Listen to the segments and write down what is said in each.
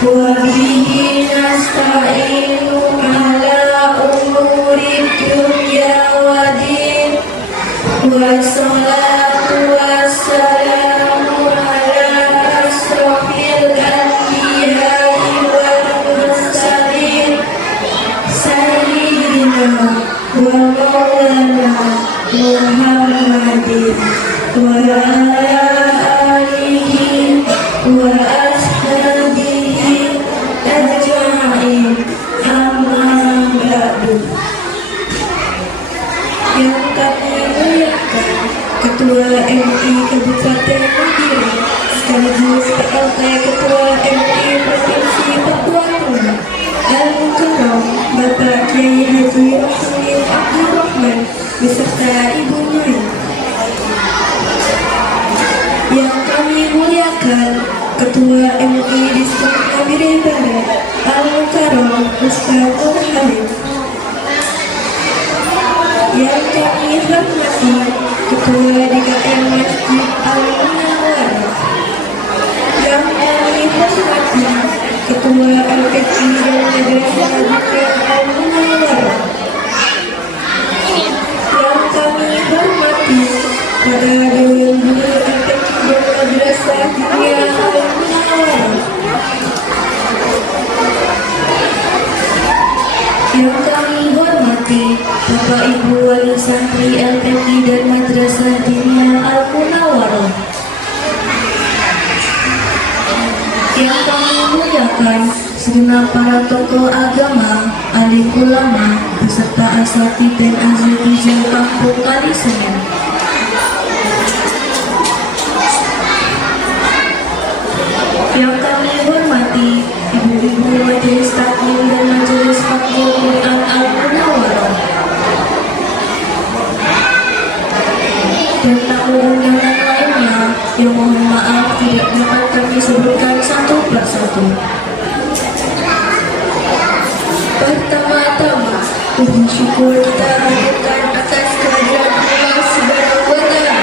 وبه نستعين على أمور الدنيا والدين والصلاة والسلام على أشرف الأنبياء والمرسلين سيدنا ومولانا محمد وعلى آله وأصحابه أجمعين أما بعد. Yang kami muliakan Ketua MI Kabupaten Kediri sekaligus PLT Ketua MI Provinsi Papua Tengah Al-Mukarram Bapak Kiai Haji Rohmin Abdul Rahman beserta Ibu Nyai. Yang kami muliakan Ketua MI Distrik Nabire Barat Al-Mukarram Ustaz Nur Halim. Yang kami hormati Ketua DKM Masjid Al-Munawwarah. Yang kami hormati Ketua LPC dan Madrasah Al-Munawwarah. Yang kami hormati para Dewan Guru LPC dan Madrasah Al-Munawwarah. Yang kami hormati Bapak Ibu Wali Santri LPK dan Madrasah Diniyah Al-Munawwarah. Yang kami muliakan segenap para tokoh agama, alim ulama, beserta asatidz dan azatidz Kampung Kalisemen. Yang kami hormati ibu-ibu majelis taklim dan majelis fatwa Quran Al-Munawwarah. Dan tamu undangan lainnya yang mohon maaf tidak dapat kami sebutkan satu persatu. Pertama-tama, puji syukur kita haturkan atas kehadiran Allah Subhanahu wa Ta'ala,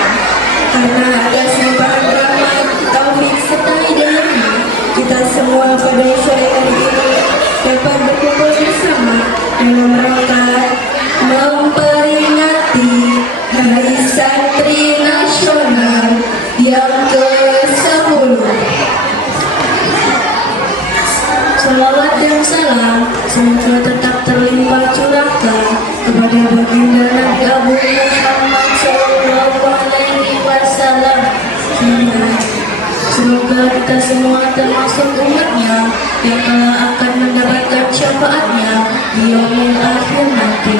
karena atas limpahan rahmat, taufik serta hidayahnya kita semua pada sore hari ini dapat berkumpul bersama dalam rangka memperingati Hari Santri Nasional yang ke-10. Salawat dan salam semoga tetap terlimpah curahkan kepada baginda Nabi Abu Muhammad Sallallahu Alaihi Wasallam. Semoga kita semua termasuk umatnya yang akan mendapatkan syafaatnya di yaumil akhir nanti.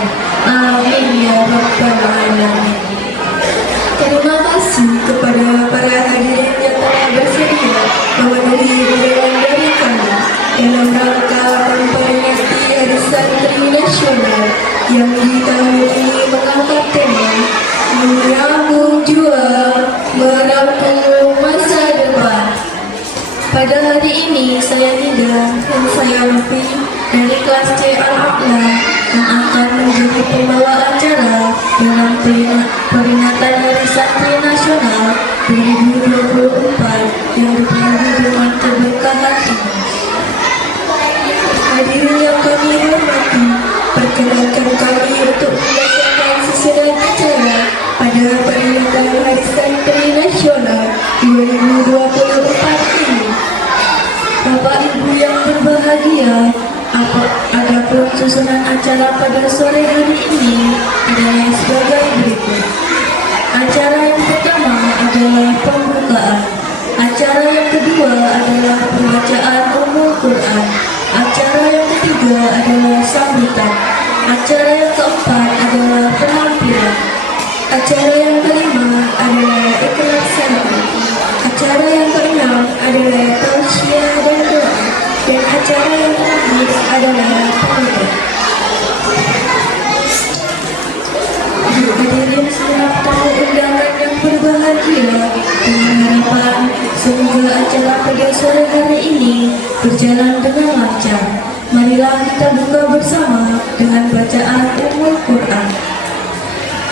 Amin ya rabbal alamin. Terima kasih kepada para hadirin yang telah bersedia memenuhi undangan dari kami dalam rangka memperingati Hari Santri Nasional yang di tahun ini mengangkat tema menyambung juang menampung masa depan. Pada hari ini saya Nida dan saya Lufi dari kelas C Al-Aqla yang akan menjadi pembawa acara dalam peringatan Hari Santri Nasional 2024 yang dipenuhi dengan keberkahan ini. Hadirin yang kami hormati, perkenankan kami untuk membacakan susunan acara pada peringatan Hari Santri Nasional 2024 ini. Bapak Ibu yang berbahagia, adapun susunan acara pada sore hari ini adalah sebagai berikut. Acara yang pertama adalah pembukaan. Acara yang kedua adalah pembacaan Ummul Quran. Acara yang ketiga adalah sambutan. Acara yang keempat adalah penampilan. Acara yang kelima adalah ikrar santri. Acara yang keenam adalah tausiah dan doa. Dan acara yang terakhir adalah penutup. Hadirin segenap tamu undangan yang berbahagia, dengan harapan semoga acara pada sore hari ini berjalan dengan lancar. Marilah kita buka bersama dengan bacaan Ummul Quran.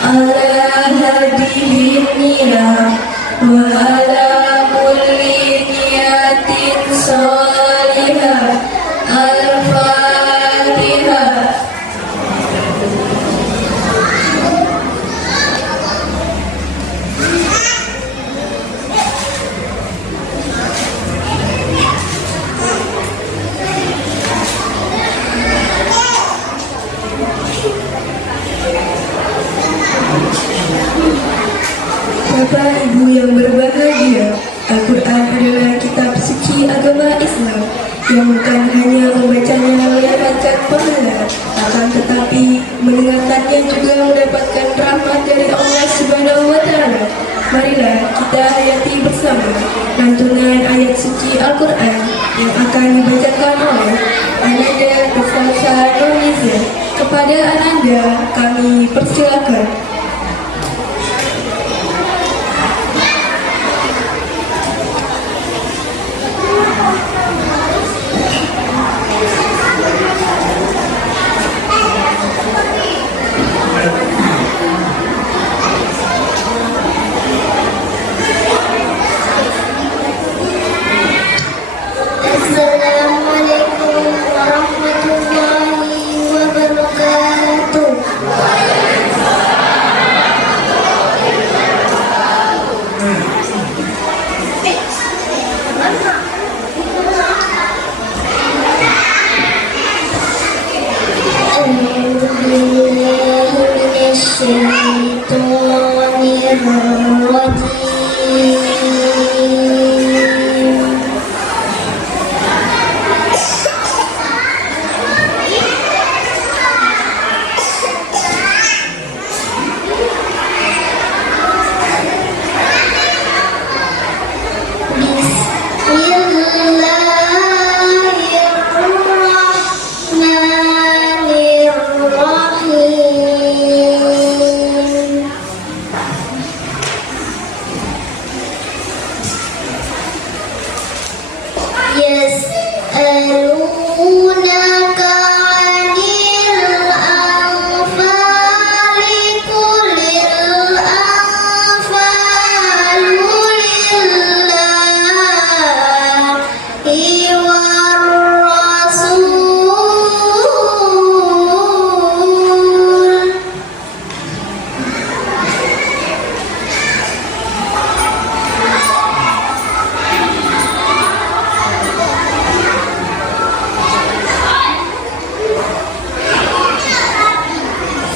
Ala hadihin niyah wa ala kulli niyatin salihah yang berbahagia. Al-Quran adalah kitab suci agama Islam yang bukan hanya membacanya mendapatkan pahala, akan tetapi mendengarkannya juga mendapatkan rahmat dari Allah Subhanahu wa Ta'ala. Marilah kita hayati bersama lantunan ayat suci Al-Quran yang akan dibacakan oleh Ananda Dufalsa Nurniza. Kepada Ananda kami persilakan. Assalamualaikum warahmatullahi wabarakatuh. A'udzu billahi minasyaitonir rajim. Bismillahirrahmanirrahim. Yas'alunaka 'anil anfali qulil anfalu lillahi war rasul.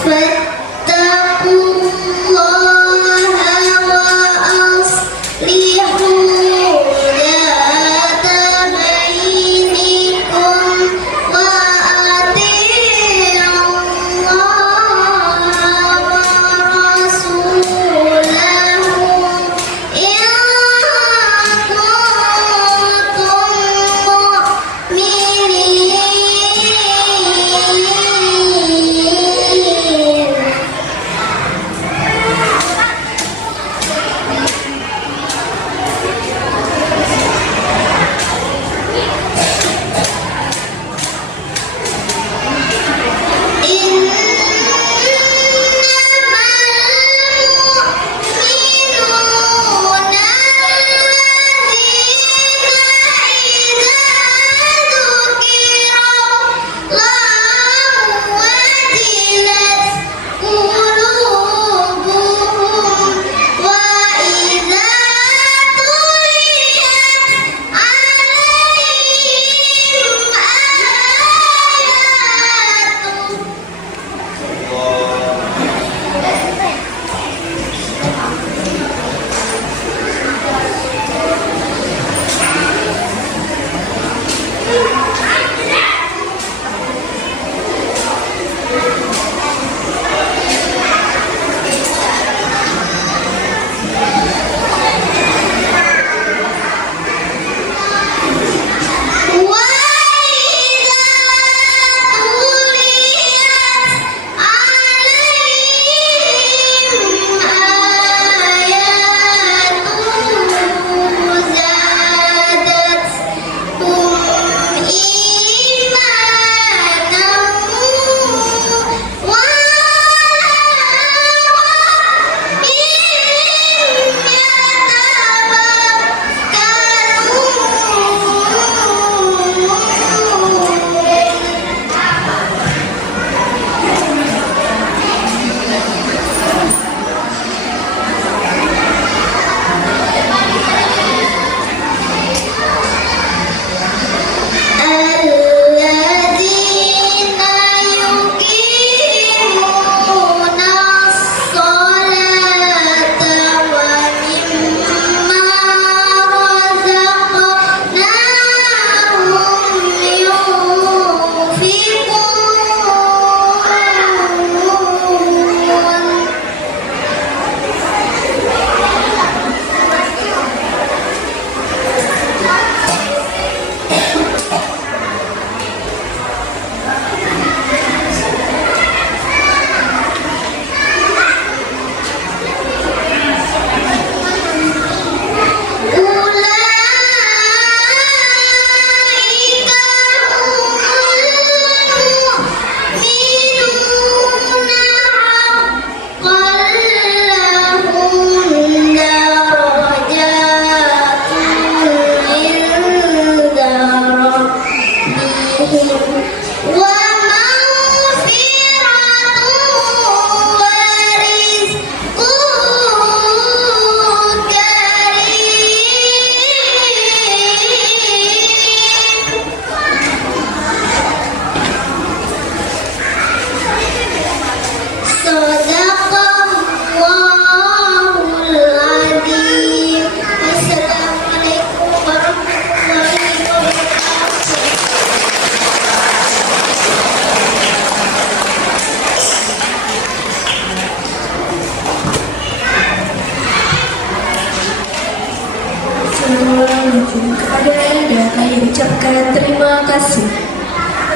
Fattaqullaha wa aslihu dhata bainikum wa ati'ullaha wa rasulahu in kuntum mu'minin.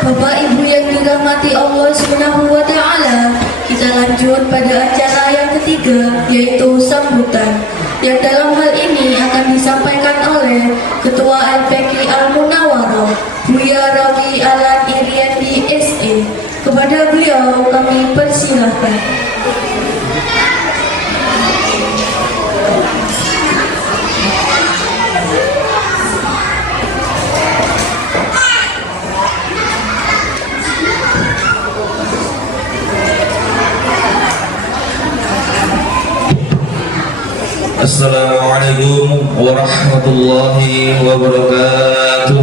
Bapak Ibu yang dirahmati Allah Subhanahu wa taala, kita lanjut pada acara yang ketiga, yaitu sambutan. Yang dalam hal ini akan disampaikan oleh Ketua LPK Al-Munawwarah, Buya Rawi Alan Iriandi SE. Kepada beliau kami persilahkan. Assalamualaikum warahmatullahi wabarakatuh.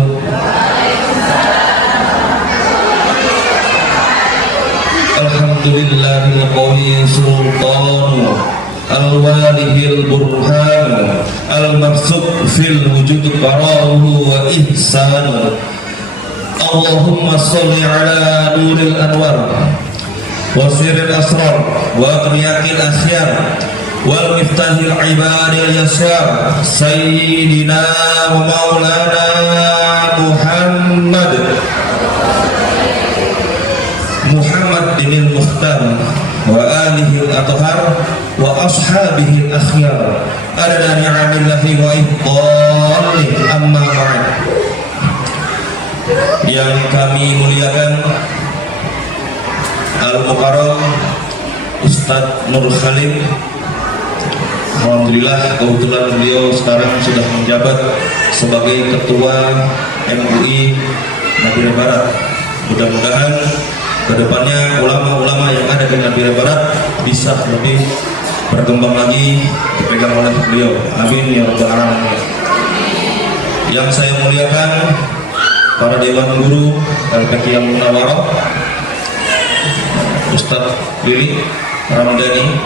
Alhamdulillahil qawiyyi sultan al-walihil burhan al-mabsut fil wujud qarahu wa ihsan. Allahumma salli ala nuril anwar wa sirril asrar wa aqriyakil akhyar wal miftahil ibadil yasyar sayyidina wa maulana Muhammad binil Mukhtar wa alihi al-athhar wa ashabihi al-akhyar adada ni'amillahi wa ifdalih, amma ba'd. Yang kami muliakan Al-Mukarram Ustadz Nur Khalid, alhamdulillah kebetulan beliau sekarang sudah menjabat sebagai Ketua MUI Nabire Barat. Mudah-mudahan kedepannya ulama-ulama yang ada di Nabire Barat bisa lebih berkembang lagi dipegang oleh beliau. Amin ya rabbal alamin. Yang saya muliakan para dewan guru LPK Al-Munawwarah, Ustadz Lili Ramadhani,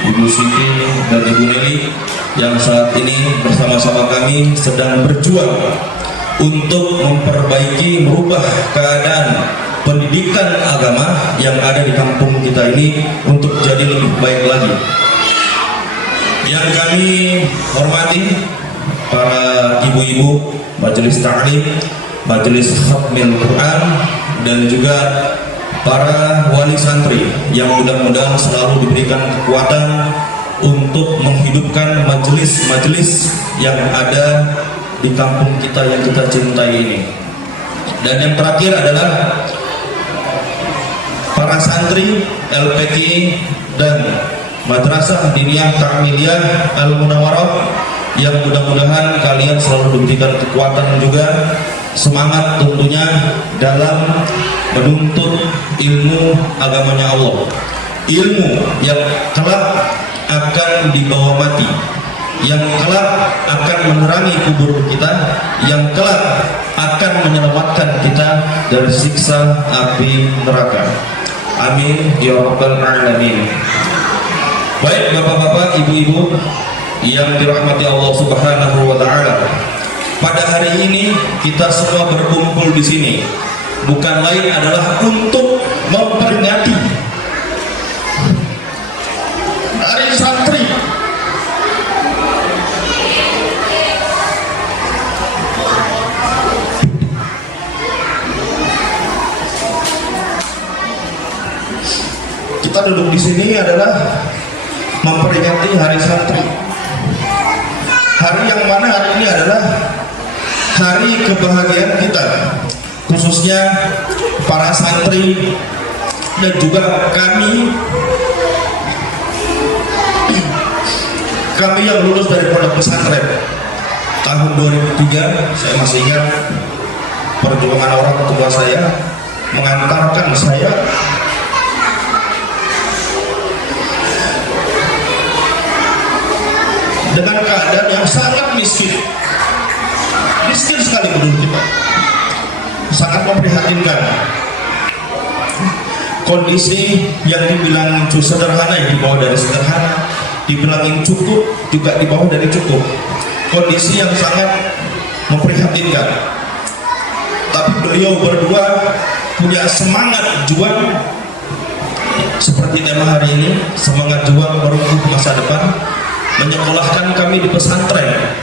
Ibu Siti dan Ibu Neli yang saat ini bersama-sama kami sedang berjuang untuk memperbaiki, merubah keadaan pendidikan agama yang ada di kampung kita ini untuk jadi lebih baik lagi. Yang kami hormati para ibu-ibu majelis ta'lim, majelis khatmil Quran, dan juga para wali santri yang mudah-mudahan selalu diberikan kekuatan untuk menghidupkan majelis-majelis yang ada di kampung kita yang kita cintai ini. Dan yang terakhir adalah para santri LPK dan Madrasah Diniyah Ta'miliyah Al-Munawwarah yang mudah-mudahan kalian selalu diberikan kekuatan juga, semangat tentunya dalam menuntut ilmu agamanya Allah, ilmu yang kelak akan dibawa mati, yang kelak akan menerangi kubur kita, yang kelak akan menyelamatkan kita dari siksa api neraka. Amin ya rabbal alamin. Baik bapak-bapak, ibu-ibu yang dirahmati Allah Subhanahu wa taala, pada hari ini kita semua berkumpul di sini bukan lain adalah untuk memperingati Hari Santri. Kita duduk di sini adalah memperingati Hari Santri. Hari yang mana hari ini adalah hari kebahagiaan kita, khususnya para santri dan juga kami yang lulus dari pondok pesantren tahun 2003. Saya masih ingat perjuangan orang tua saya mengantarkan saya dengan keadaan yang sangat miskin sekali menurut kita, sangat memprihatinkan. Kondisi yang dibilang sederhana, yang dibawa dari sederhana, dibilangin cukup juga dibawa dari cukup. Kondisi yang sangat memprihatinkan. Tapi beliau berdua punya semangat juang seperti tema hari ini, semangat juang merengkuh masa depan, menyekolahkan kami di pesantren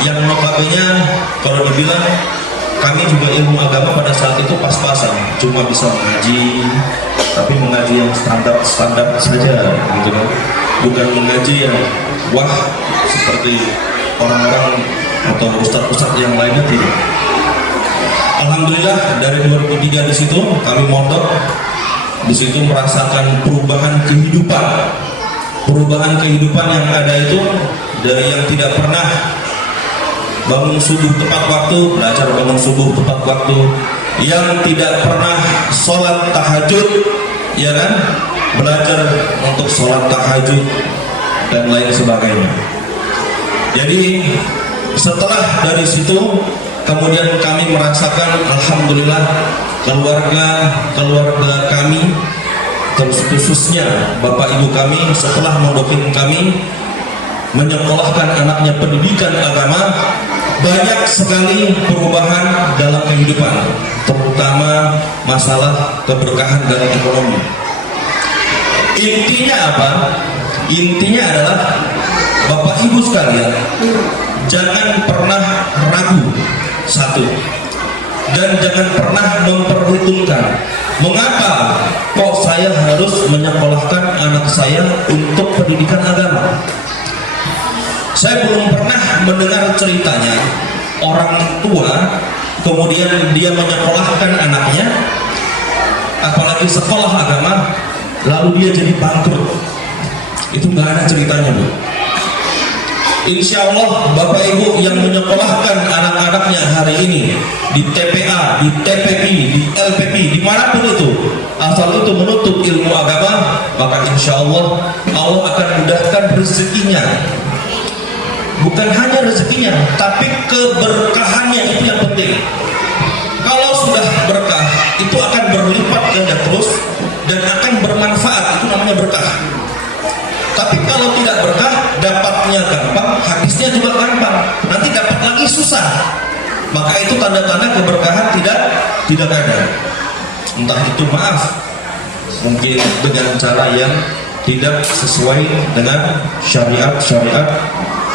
yang notabene kalau dibilang kami juga ilmu agama pada saat itu pas-pasan, cuma bisa mengaji, tapi mengaji yang standar saja, gitu kan. Bukan mengaji yang wah seperti orang-orang atau ustadz-ustadz yang lainnya, tidak. Alhamdulillah dari 2003 di situ kami mondok, di situ merasakan perubahan kehidupan yang ada itu, dari yang tidak pernah bangun subuh tepat waktu, belajar bangun subuh tepat waktu, yang tidak pernah sholat tahajud, ya kan, belajar untuk sholat tahajud dan lain sebagainya. Jadi setelah dari situ kemudian kami merasakan alhamdulillah keluarga kami, terus khususnya bapak ibu kami setelah mondokin kami menyekolahkan anaknya pendidikan agama, banyak sekali perubahan dalam kehidupan, terutama masalah keberkahan dan ekonomi. Intinya apa? Intinya adalah bapak ibu sekalian, jangan pernah ragu, satu, dan jangan pernah memperhitungkan mengapa kok saya harus menyekolahkan anak saya untuk pendidikan agama. Saya belum pernah mendengar ceritanya orang tua kemudian dia menyekolahkan anaknya, apalagi sekolah agama, lalu dia jadi bangkrut. Itu nggak ada ceritanya, Bu. Insya Allah Bapak Ibu yang menyekolahkan anak-anaknya hari ini di TPA, di TPP, di LPP, dimanapun itu, asal itu menuntut ilmu agama, maka insya Allah Allah akan mudahkan rezekinya. Bukan hanya rezekinya, tapi keberkahannya, itu yang penting. Kalau sudah berkah, itu akan berlipat ganda terus dan akan bermanfaat, itu namanya berkah. Tapi kalau tidak berkah, dapatnya gampang, habisnya juga gampang. Nanti dapat lagi susah. Maka itu tanda-tanda keberkahan tidak ada. Entah itu maaf, mungkin dengan cara yang tidak sesuai dengan syariat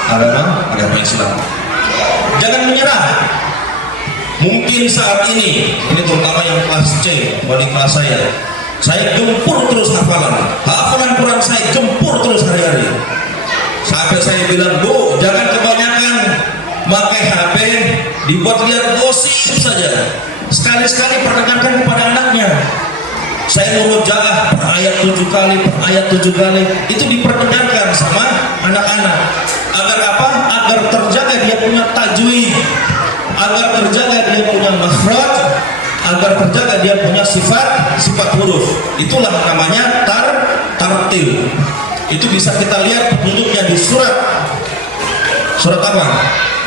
agama Islam. Jangan menyerah. Mungkin saat ini terutama yang kelas C, wali kelas saya gempur terus hafalan Quran saya gempur terus hari-hari. Sampai saya bilang, Bu, jangan kebanyakan pakai HP, dibuat lihat gosip saja. Sekali-sekali perdengarkan kepada anaknya. Saya murojaah per ayat 7 kali, itu diperdengarkan sama anak-anak. Agar apa? Agar terjaga dia punya tajwid, agar terjaga dia punya makhraj, agar terjaga dia punya sifat huruf. Itulah namanya tartil. Itu bisa kita lihat petunjuknya di surat apa?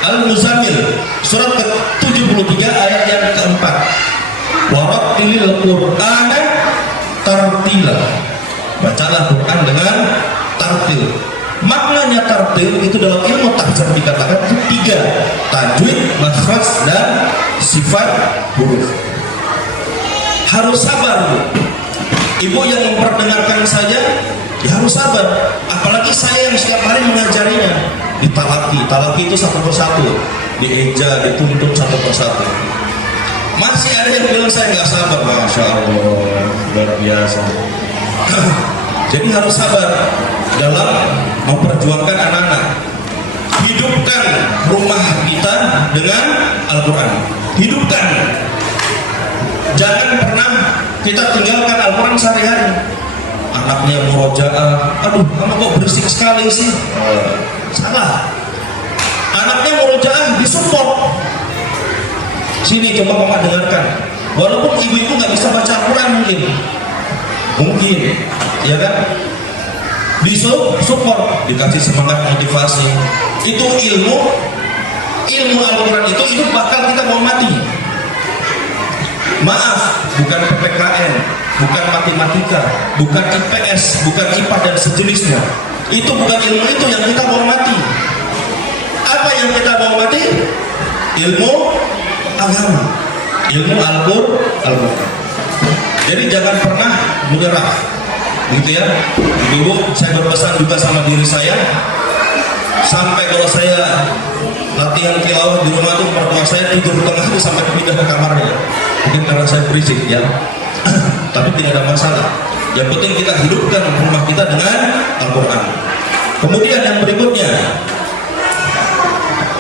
Al-Muzammil, surat ke-73 ayat yang keempat. Warattilil Qur'ana tartila. Bacalah Quran dengan tartil. Maknanya tartil itu dalam ilmu tahfidz dikatakan itu 3: tajwid, makhraj, dan sifat huruf. Harus sabar, Bu. Ibu yang memperdengarkan saja ya harus sabar. Apalagi saya yang setiap hari mengajarinya. Talaki itu satu persatu, dieja, dituntut satu persatu. Masih ada yang bilang saya nggak sabar. Masya Allah, luar biasa. Jadi harus sabar dalam memperjuangkan anak-anak. Hidupkan rumah kita dengan Al-Quran. Hidupkan. Jangan pernah kita tinggalkan Al-Quran sehari-hari. Anaknya murojaah, aduh kamu kok berisik sekali sih. Salah. Anaknya murojaah disupport. Sini coba mama dengarkan. Walaupun ibu-ibu nggak bisa baca Al-Quran mungkin, ya kan? Disupport, dikasih semangat, motivasi. Itu ilmu Al-Quran itu bakal kita mau mati. Maaf, bukan PPKN, bukan matematika, bukan IPS, bukan IPA dan sejenisnya. Itu bukan ilmu itu yang kita mau mati. Apa yang kita mau mati? Ilmu agama, ilmu Al-Quran. Jadi jangan pernah menyerah, gitu ya. Ibu, saya berpesan juga sama diri saya. Sampai kalau saya latihan tilawah di rumah tuh mertua saya tidur di tengah itu sampai pindah ke kamarnya. Mungkin karena saya berisik ya. Tapi tidak ada masalah. Yang penting kita hidupkan rumah kita dengan Al-Quran. Kemudian yang berikutnya,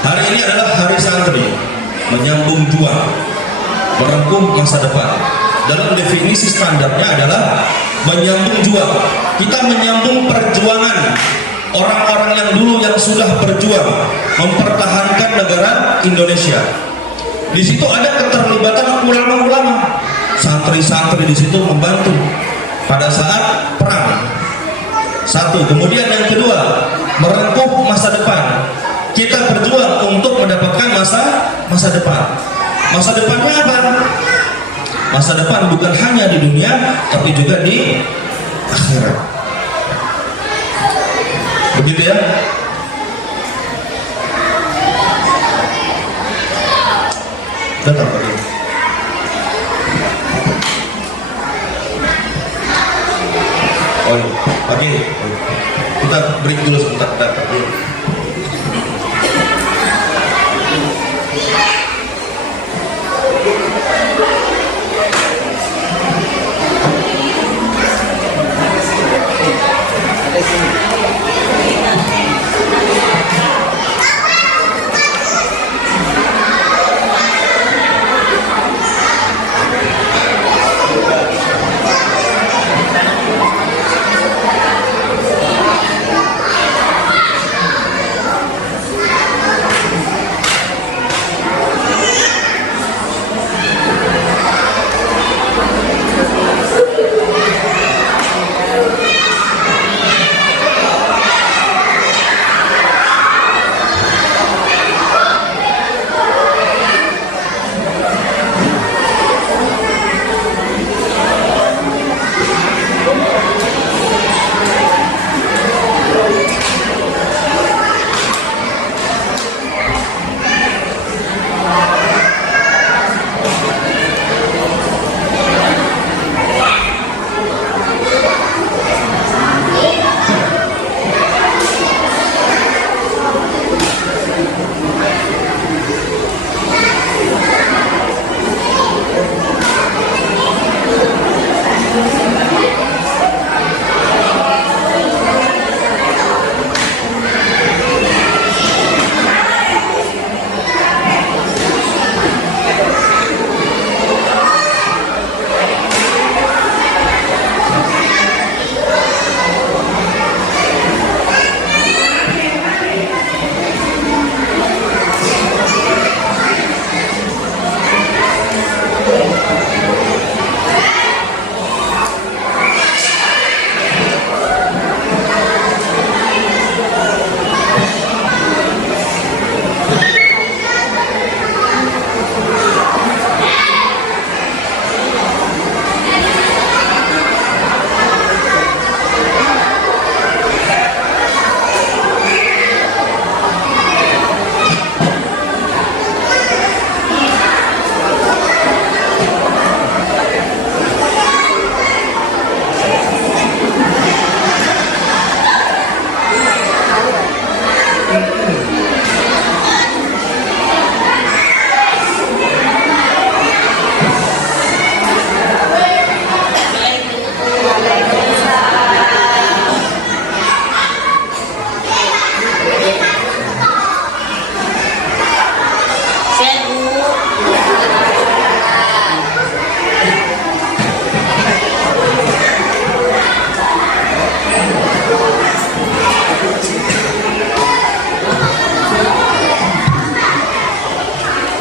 hari ini adalah hari santri, menyambung juang, merengkuh masa depan. Dalam definisi standarnya adalah menyambung juang. Kita menyambung perjuangan orang-orang yang dulu yang sudah berjuang mempertahankan negara Indonesia. Di situ ada keterlibatan ulama-ulama, santri-santri di situ membantu pada saat perang. Satu, kemudian yang kedua, merengkuh masa depan. Kita berjuang untuk mendapatkan masa depan. Masa depannya apa? Masa depan bukan hanya di dunia, tapi juga di akhirat. Begitu ya? Datang lagi. Oh iya, oke. Kita break dulu sebentar, datang dulu.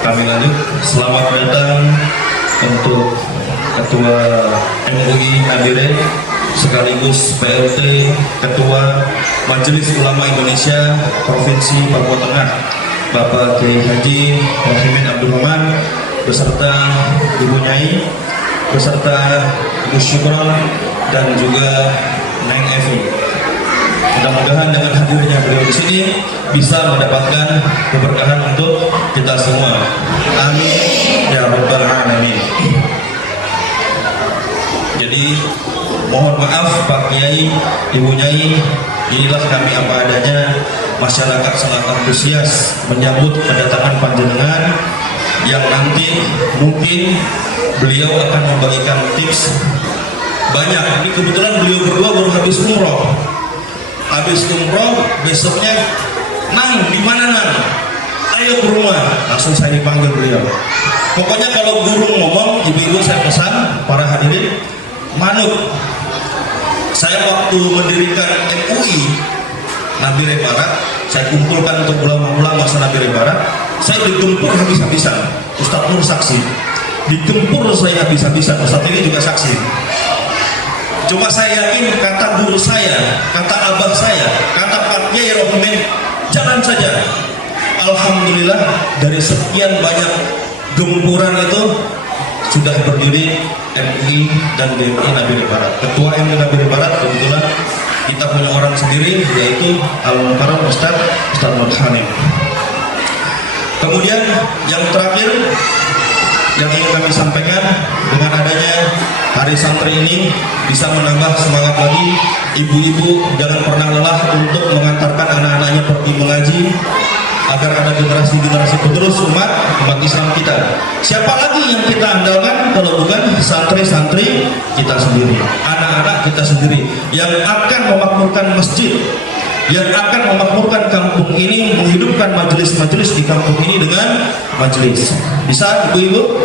Kami lanjut. Selamat datang untuk Ketua MUI Nadire sekaligus PLT Ketua Majelis Ulama Indonesia Provinsi Papua Tengah, Bapak Kiai Haji Muhammad Abdul Rahman beserta Ibu Nyai, beserta Ibu Syukron dan juga Neng Evi. Mudah-mudahan dengan hadirnya beliau di sini bisa mendapatkan keberkahan untuk kita semua. Amin ya rabbal alamin. Jadi mohon maaf Pak Kiai, Ibu Nyai, inilah kami apa adanya. masyarakat sangat antusias menyambut kedatangan panjenengan yang nanti mungkin beliau akan membagikan tips banyak. Ini kebetulan beliau berdua baru habis umroh. Habis umroh besoknya, Nang, di mana Nang? Ayo ke rumah. Langsung saya dipanggil beliau. Pokoknya kalau guru ngomong, ibu-ibu saya pesan para hadirin manut. Saya waktu mendirikan MUI Nabire Barat, saya kumpulkan untuk ulama-ulama Nabire Barat, saya digempur habis-habisan. Ustadz Nur saksi, digempur saya habis-habisan. Ustadz ini juga saksi. Cuma saya yakin kata guru saya, kata abah saya, kata Pak Kiai Rohimin, jalan saja. Alhamdulillah dari sekian banyak gempuran itu sudah berdiri MUI dan BMI Nabire Barat. Ketua MUI Nabire Barat kebetulan kita punya orang sendiri, yaitu Al-Mukarram Ustadz Nur Hamim. Kemudian yang terakhir yang ingin kami sampaikan, dengan adanya hari santri ini bisa menambah semangat lagi ibu-ibu, jangan pernah lelah untuk mengantarkan anak-anaknya pergi mengaji agar ada generasi-generasi penerus umat Islam kita. Siapa lagi yang kita andalkan kalau bukan santri-santri kita sendiri, anak-anak kita sendiri yang akan memakmurkan masjid, yang akan memakmurkan kampung ini, menghidupkan majelis-majelis di kampung ini dengan majelis. Bisa ibu-ibu?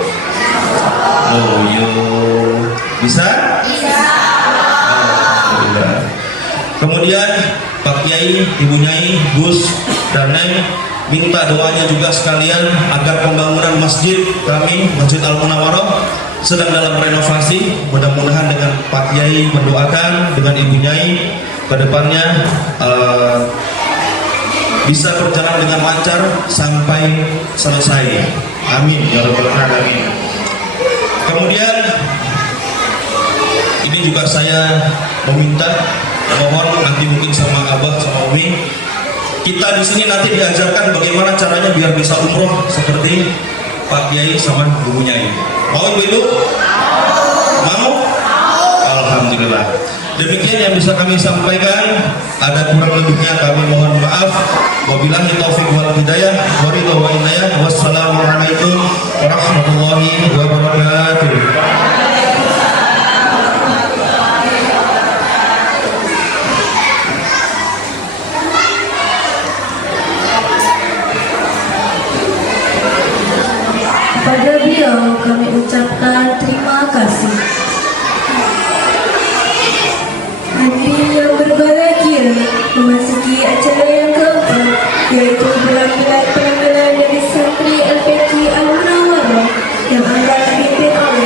Oh yo, bisa? Bisa. Alhamdulillah. Kemudian Pak Kiai, Ibu Nyai, Gus dan Neng minta doanya juga sekalian agar pembangunan masjid kami, Masjid Al-Munawwarah, sedang dalam renovasi. Mudah-mudahan dengan Pak Kiai mendoakan, dengan Ibu Nyai kedepannya bisa berjalan dengan lancar sampai selesai. Amin ya rabbal alamin. Kemudian ini juga saya meminta, mohon nanti mungkin sama Abah sama Umi, kita di sini nanti diajarkan bagaimana caranya biar bisa umroh seperti Pak Kiai sama Ibu Nyai. Mau ibu-ibu? Mau? Alhamdulillah. Demikian yang bisa kami sampaikan. Ada kurang lebihnya kami mohon maaf. Wabillahi taufiq wal hidayah. Wassalamualaikum warahmatullahi wabarakatuh. Pada beliau kami ucapkan terima kasih. Hati yang berbahagia memasuki acara yang keempat, yaitu penampilan dari santri LPK Al-Munawwarah yang akan dipimpin oleh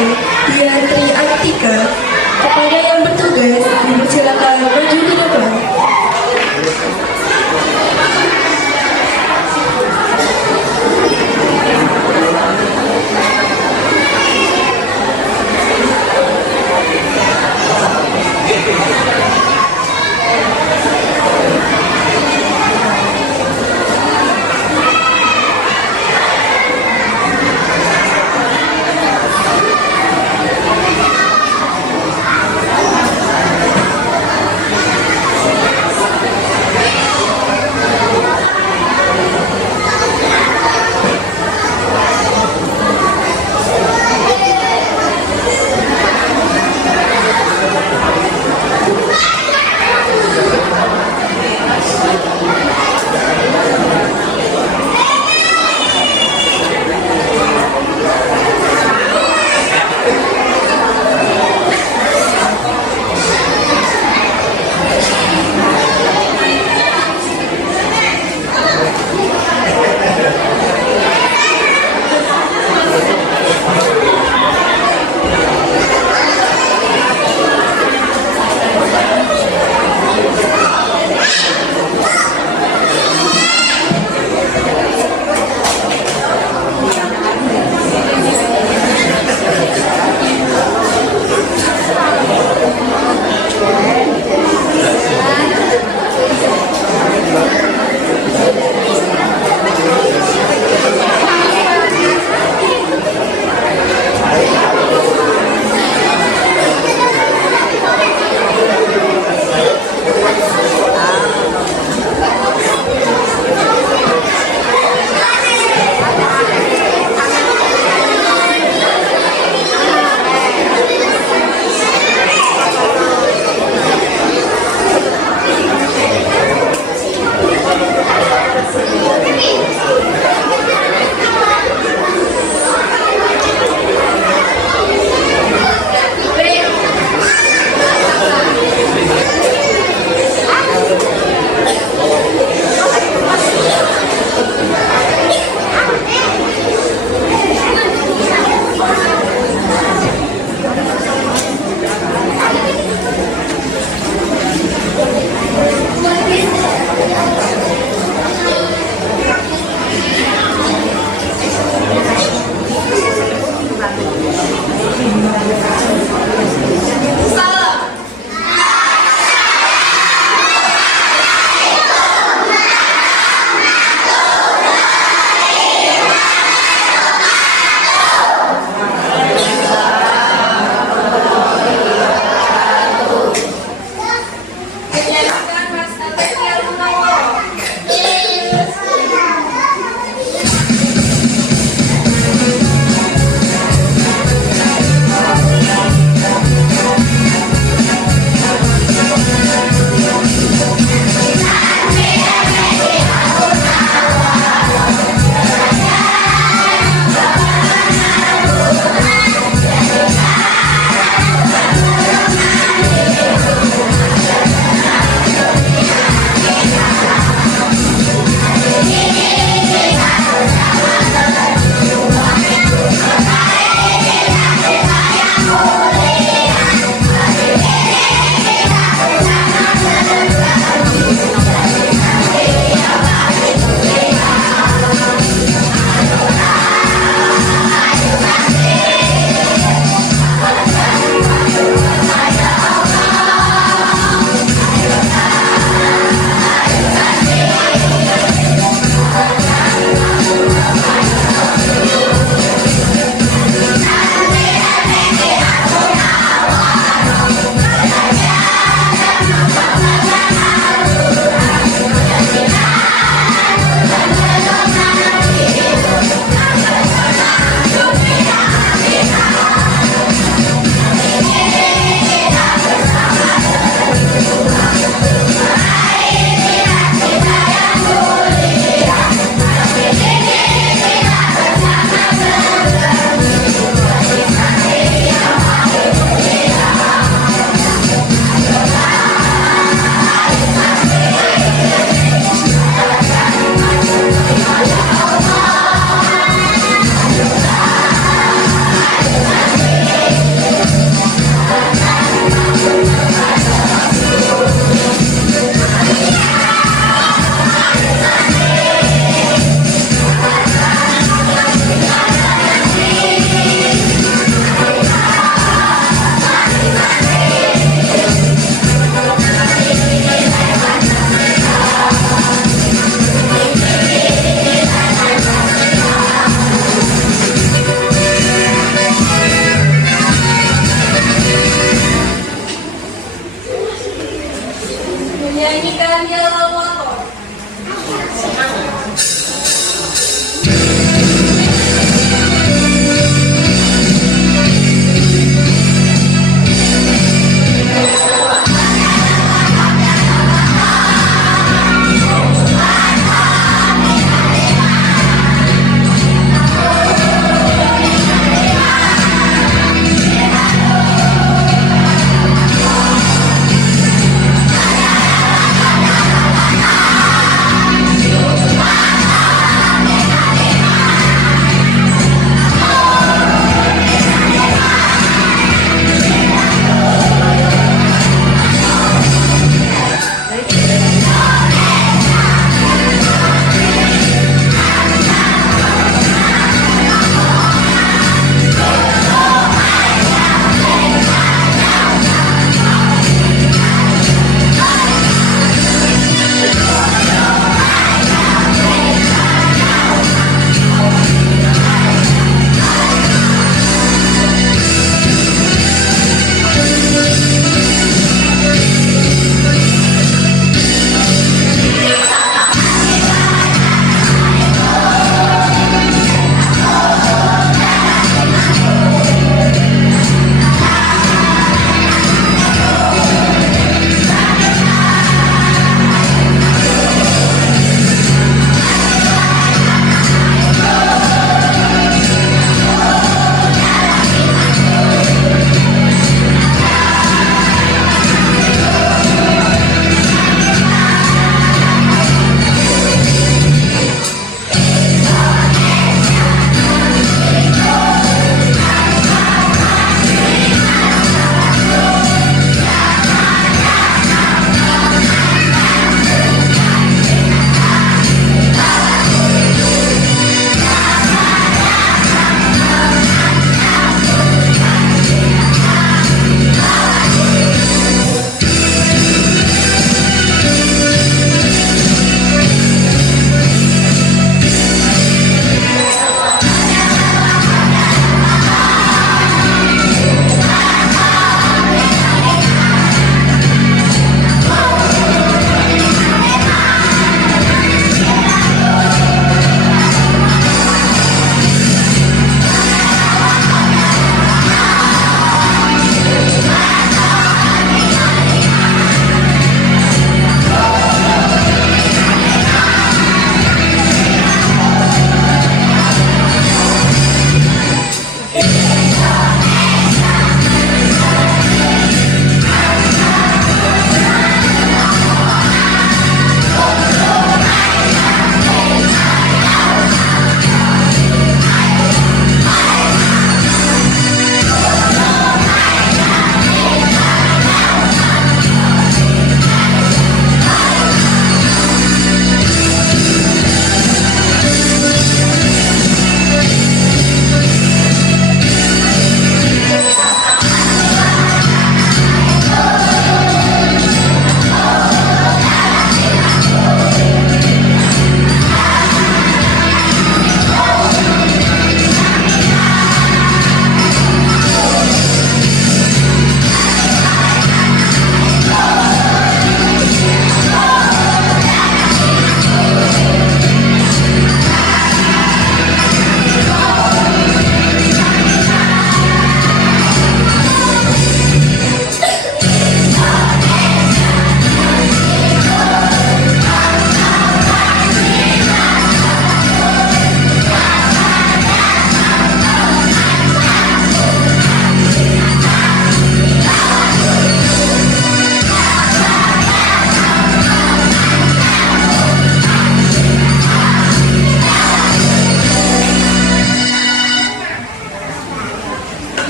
Sandiaga Uno.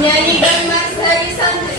Nyanyikan Mas Heri Santri.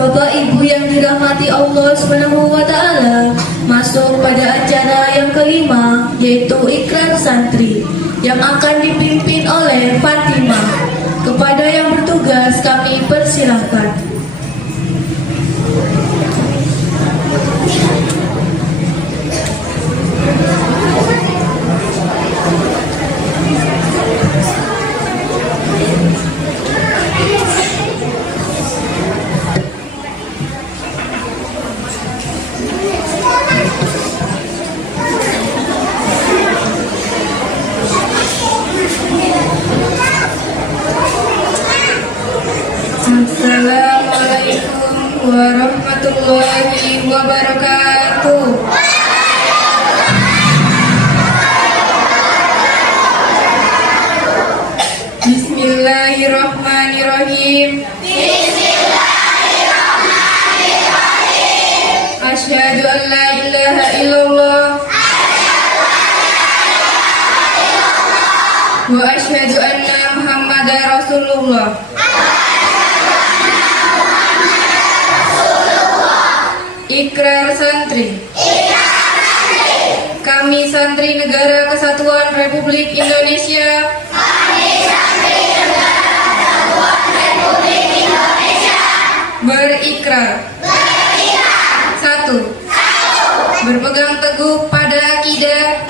Bapak Ibu yang dirahmati Allah Subhanahu wa taala, masuk pada acara yang kelima yaitu ikrar santri yang akan dipimpin oleh Fatimah. Kepada yang bertugas kami persilahkan. Assalamualaikum warahmatullahi wabarakatuh. Bismillahirrahmanirrahim. Asyhadu an la ilaha illallah wa asyhadu anna Muhammadar Rasulullah. Ikrar santri. Kami santri Negara Kesatuan Republik Indonesia berikrar. 1. Berpegang teguh pada akidah,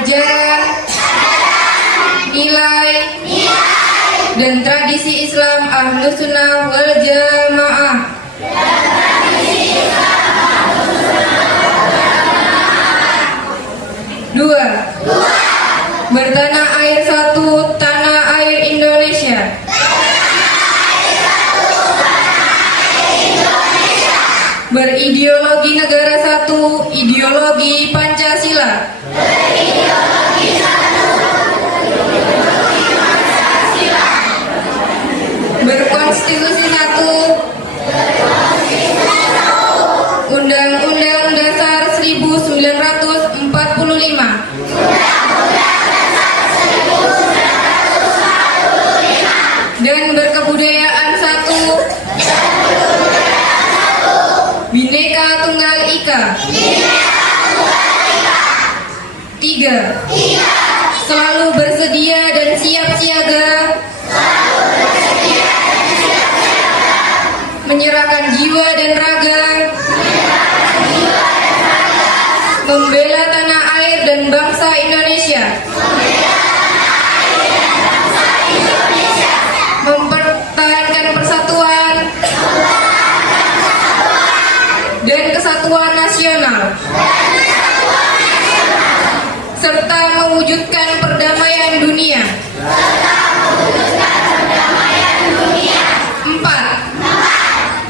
ajaran, nilai, dan tradisi Islam Ahlus Sunnah wal Jamaah. 2. Bertanah air satu, tanah air Indonesia. Berideologi negara satu, ideologi Pancasila. Berkonstitusi satu, Undang-Undang Dasar 1945. Dan berkebudayaan satu, Bhinneka Tunggal Ika. 3. Selalu bersedia dan siap siaga menyerahkan jiwa dan raga membela tanah air dan bangsa Indonesia, mempertahankan persatuan dan kesatuan nasional, serta mewujudkan perdamaian dunia.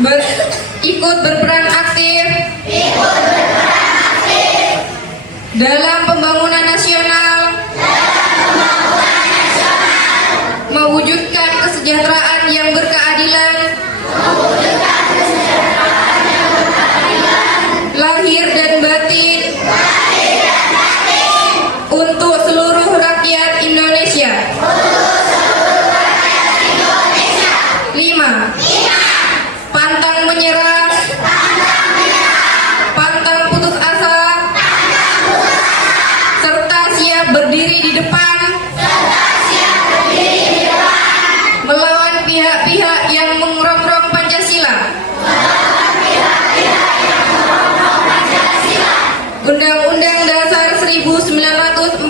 4. Ikut berperan aktif dalam pembangunan nasional, mewujudkan kesejahteraan yang berkeadilan, lahir dan batin, untuk seluruh rakyat Indonesia. 5. Pantang menyerah, pantang putus asa, serta siap berdiri di depan melawan pihak-pihak yang merongrong Pancasila. Undang-Undang Dasar 1945.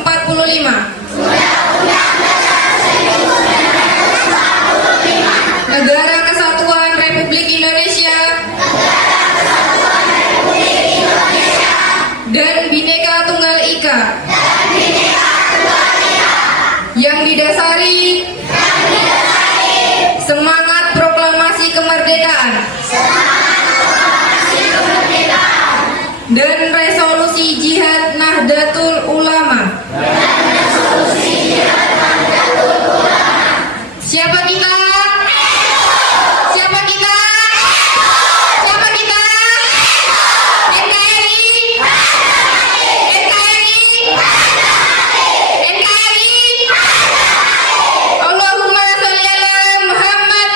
Negara Kesatuan Republik Indonesia dan Bhinneka Tunggal Ika yang didasari semangat proklamasi kemerdekaan dan resolusi Jihad Nahdlatul Ulama. Siapa kita? Siapa kita? Siapa kita? NKRI. NKRI. NKRI. Allahumma sholli ala Muhammad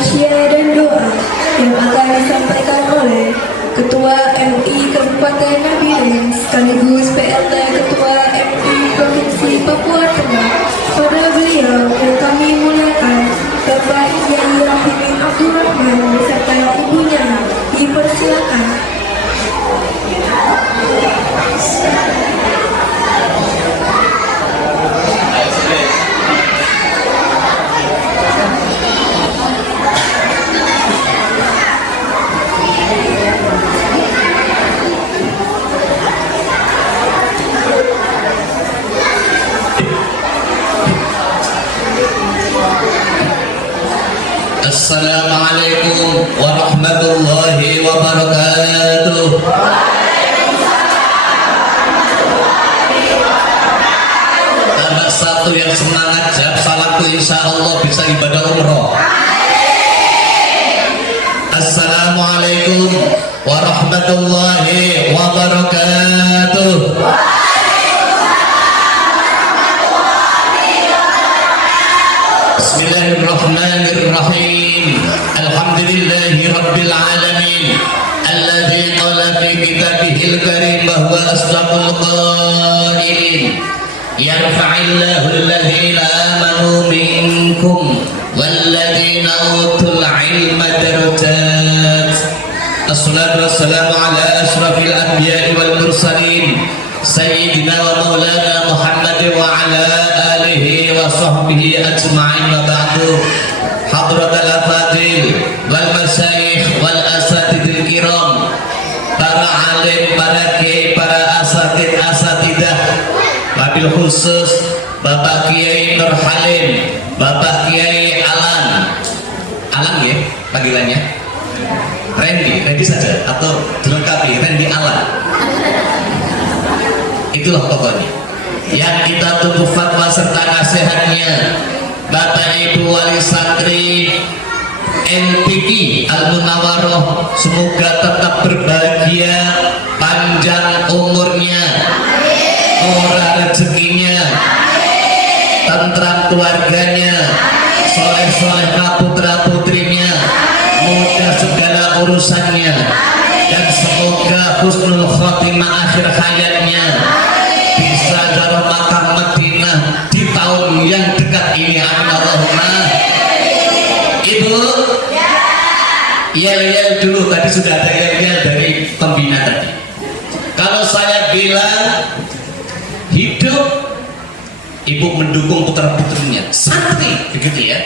tausiah dan doa yang akan disampaikan oleh Ketua MI Kabupaten Nabiren sekaligus PLT Ketua MI Provinsi Papua Tengah. Pada beliau yang kami muliakan Bapak Kiai Rahim Abdul Rahman beserta ibunya dipersilakan. Assalamualaikum warahmatullahi wabarakatuh. Tambah satu yang semangat jawab salamku, insya Allah bisa ibadah umroh. Assalamualaikum warahmatullahi wabarakatuh. Bismillahirrahmanirrahim. Alhamdulillahi rabbil alamin. Alladzi qala fi kitabihil karim bahwa asdaqul qailin. Yarfa'illahu alladhina amanu minkum walladzina utul ilma darajat. Assalatu wassalamu ala asrafil anbiya'i wal mursalin sayyidina wa maulana Muhammad wa ala alihi wa sahbihi ajma'in wa ba'du. Hadratal afadil wal masyayikh wal asatidil kiram, para alim, para kiai, para asatidah, wabil khusus Bapak Kiai Nur Halim, Bapak Kiai Alan ya panggilannya, Randy saja atau dilengkapi Randy Alan. Itulah pokoknya yang kita tunggu fatwa serta nasihatnya Bapak Ibu Wali Santri LPK Al-Munawaroh, semoga tetap berbahagia, panjang umurnya, murah rezekinya, tentram keluarganya, soleh-soleh putra putrinya, mudah segala urusannya, dan semoga husnul khotimah akhir hayatnya, bisa dalam makam Madinah di tahun yang dekat ini. Amin Allahumma. Ibu yel-yel dulu, tadi sudah ada yel-yel dari pembina tadi. Kalau saya bilang hidup, ibu mendukung putra putrinya santri, begitu ya.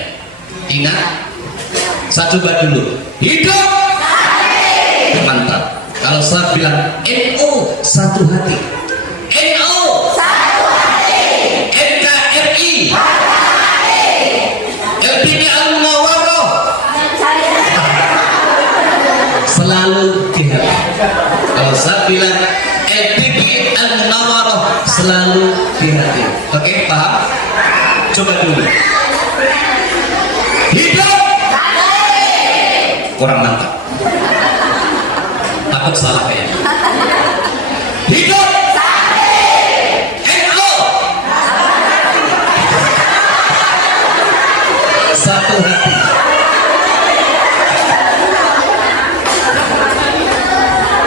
Ingat, saya coba dulu hidup mantap. Kalau saya bilang NU satu hati, NU satu hati, NKRI LPK Al-Munawaroh selalu di hati. Kalau saya bilang LPK Al-Munawaroh selalu di hati. Oke, paham? Coba dulu hidup kurang mantap, takut salah kayaknya. Hidup NU satu hati.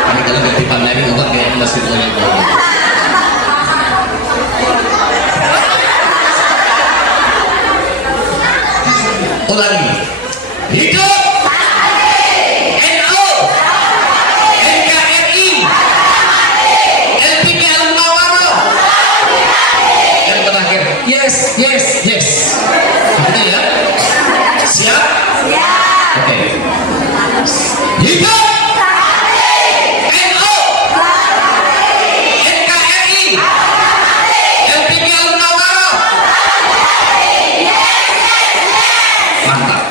Ini kalau nggak dipamerin orang kayaknya masih banyak banget. Ulangi, hidup NU NKRI LPK Al-Munawaroh. Yang terakhir, yes. Gitu ya. Siap? Oke. Hidup NU NKRI LPK Al-Munawaroh. Mantap.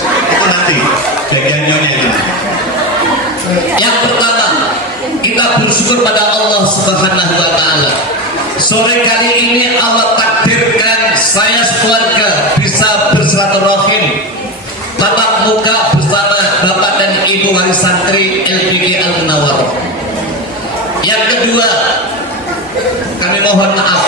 Itu nanti bagiannya itu. Yang pertama, kita bersyukur pada Allah Subhanahu wa taala. Sore kali ini Allah takdirkan saya sekeluarga bisa bersilaturahim tatap muka bersama Bapak dan Ibu Wali Santri LPK Al-Munawaroh. Yang kedua, kami mohon maaf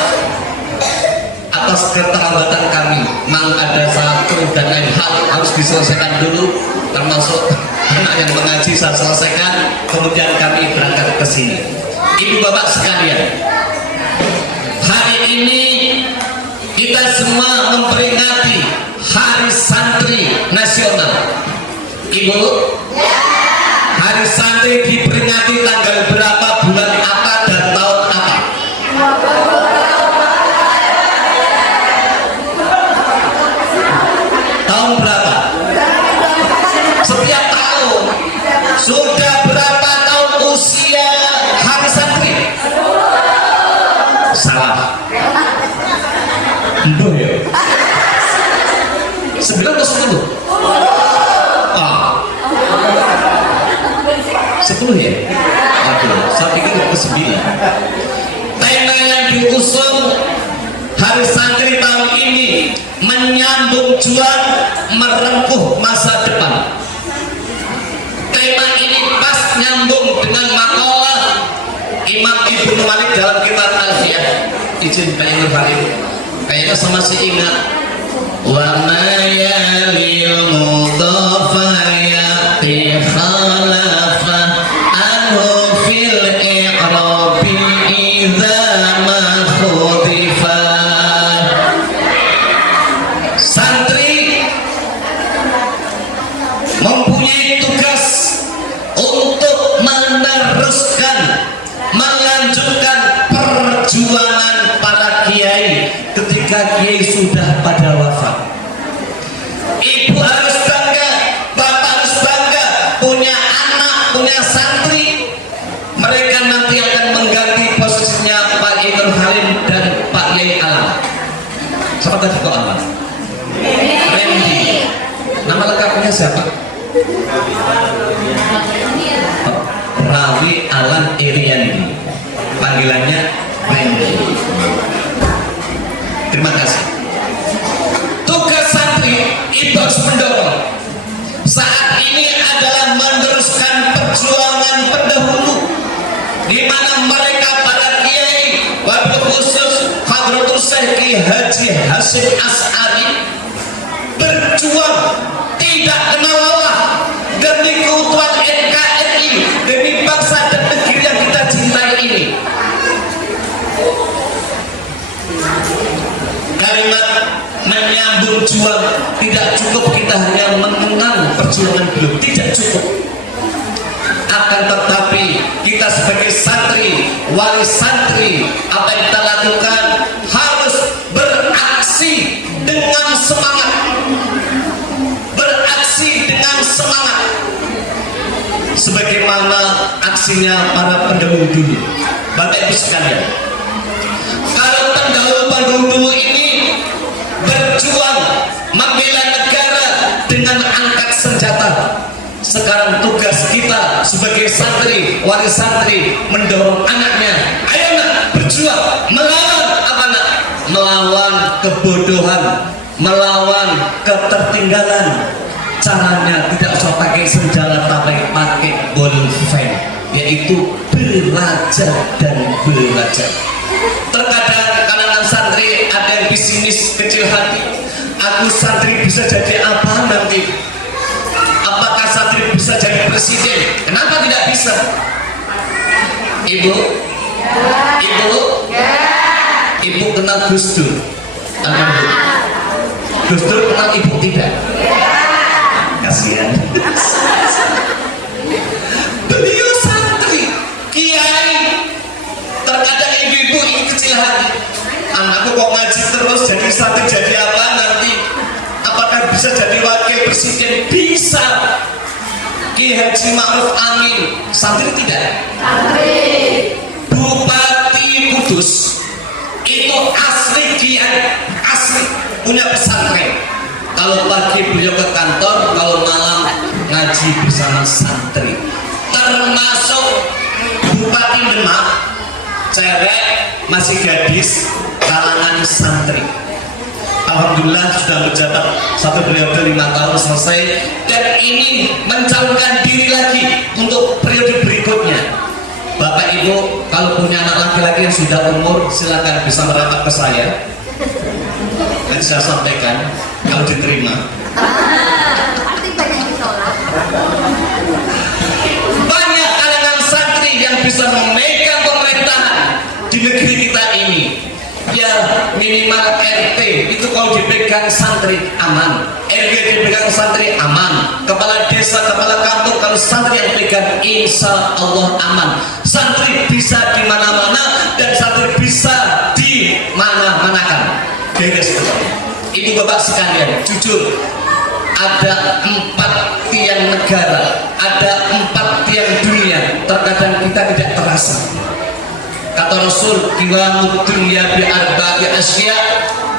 atas keterlambatan kami. Memang ada satu dan lain hal harus diselesaikan dulu, termasuk anak yang mengaji saya selesaikan, kemudian kami berangkat ke sini. Ibu bapak sekalian, hari ini kita semua memperingati Hari Santri Nasional. Ibu, Hari Santri diperingati tanggal berapa, bulan apa, dan tahun apa? Tahun berapa? Setiap tahun. Sudah berapa tahun usia Hari Santri? Salah. Duh ya. 9 atau 10? Ah. 10 ya? Oke, saya pikir ke 9. Tema yang diusung Hari Santri tahun ini menyambung juang merengkuh masa depan. Tema ini pas nyambung dengan makalah Imam Ibnu Malik dalam kitab Alfiyah. Izin Pak Nur Farid, kayaknya saya masih ingat. Wa ma yalil mudhafayati khalafa anhu fil i'rabi idza ma khudifa. Santri mempunyai tugas untuk meneruskan, melanjutkan perjuangan para kiai ketika kiai sudah pada wafat. Ibu harus bangga, bapak harus bangga punya anak, punya santri. Mereka nanti akan mengganti posisinya Pak Nur Halim dan Pak Yai Alam. Siapa tadi kok Alam? Randy. Nama lengkapnya siapa? Rawi Alan Iriandi. Panggilannya Randy. Terima kasih. Tugas santri itu harus mendorong. Saat ini adalah meneruskan perjuangan pendahulu, di mana mereka para kiai, wabil khusus Hadratul Syekh Ki Haji Hasyim Asy'ari berjuang tidak kenal lelah demi keutuhan NKRI, demi bangsa dan negeri yang kita cintai ini. Kalimat menyambung juang tidak cukup kita hanya mengenang perjuangan beliau, tidak cukup. Akan tetapi kita sebagai santri, wali santri, apa yang kita lakukan harus beraksi dengan semangat, beraksi dengan semangat sebagaimana aksinya para pendahulu dulu. Bapak Ibu sekalian, kalau pendahulu dulu ini berjuang membela negara dengan angkat senjata, sekarang tugas kita sebagai santri, wali santri mendorong anaknya, ayo nak berjuang melawan apa nak? Melawan kebodohan, melawan ketertinggalan. Caranya tidak usah pakai senjata, tapi pakai bolpen, yaitu belajar dan belajar. Terkadang kalangan santri ada yang pesimis, kecil hati. Aku santri bisa jadi apa nanti? Apakah santri bisa jadi presiden? Kenapa tidak bisa? Ibu? Ibu? Ibu kenal Gus Dur? Gus Dur kenal ibu tidak? Kasihan. Beliau santri, kiai. Terkadang ibu-ibu ingin kecil hati. Anakku kok ngaji terus jadi santri, jadi apa nanti? Apakah bisa jadi wakil presiden? Bisa. Ki Haji Ma'ruf Amin santri tidak? Santri. Bupati Kudus itu asli kiai, asli punya pesantren. Kalau pagi beliau ke kantor, kalau malam ngaji bersama santri. Termasuk Bupati Demak, cewek masih gadis, kalangan santri. Alhamdulillah sudah menjabat 1 periode 5 tahun selesai, dan ini mencalonkan diri lagi untuk periode berikutnya. Bapak Ibu kalau punya anak laki-laki yang sudah umur, silakan bisa merapat ke saya. saya sampaikan kalau diterima. Banyak kalangan santri yang bisa memegang pemerintahan di negeri kita ini. Ya minimal RT itu kalau dipegang santri aman, RW dipegang santri aman, kepala desa, kepala kampung kalau santri yang pegang insya Allah aman. Santri bisa di mana-mana dan santri bisa di mana-manakan. Guys, ibu bapak sekalian, jujur ada 4 tiang negara, ada 4 tiang dunia. Terkadang kita tidak terasa. Kata Rasul, "Qiwamud dunya bi arba'i asya."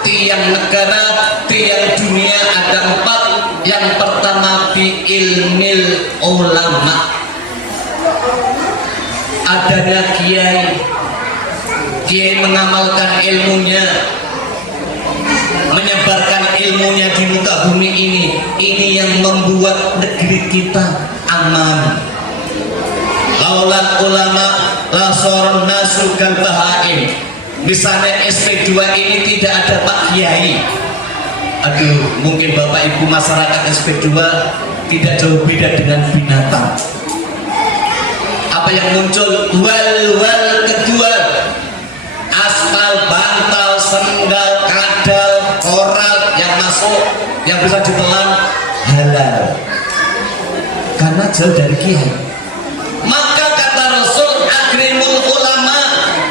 Tiang negara, tiang dunia ada 4. Yang pertama bi ilmil ulama. Adanya kiai. Kiai mengamalkan ilmunya, menyebarkan ilmunya di muka bumi ini. Ini yang membuat negeri kita aman. Laulal ulama lasorun nasu kal bahaim. Misalnya SP2 ini tidak ada Pak Kiai, aduh, mungkin Bapak Ibu masyarakat SP2 tidak jauh beda dengan binatang. Apa yang muncul? Wal kedua, aspal, bantal, sendal, kadal, koral yang masuk, yang bisa ditelan halal karena jauh dari kiai. Maka kata Rasul, akrimul ulama,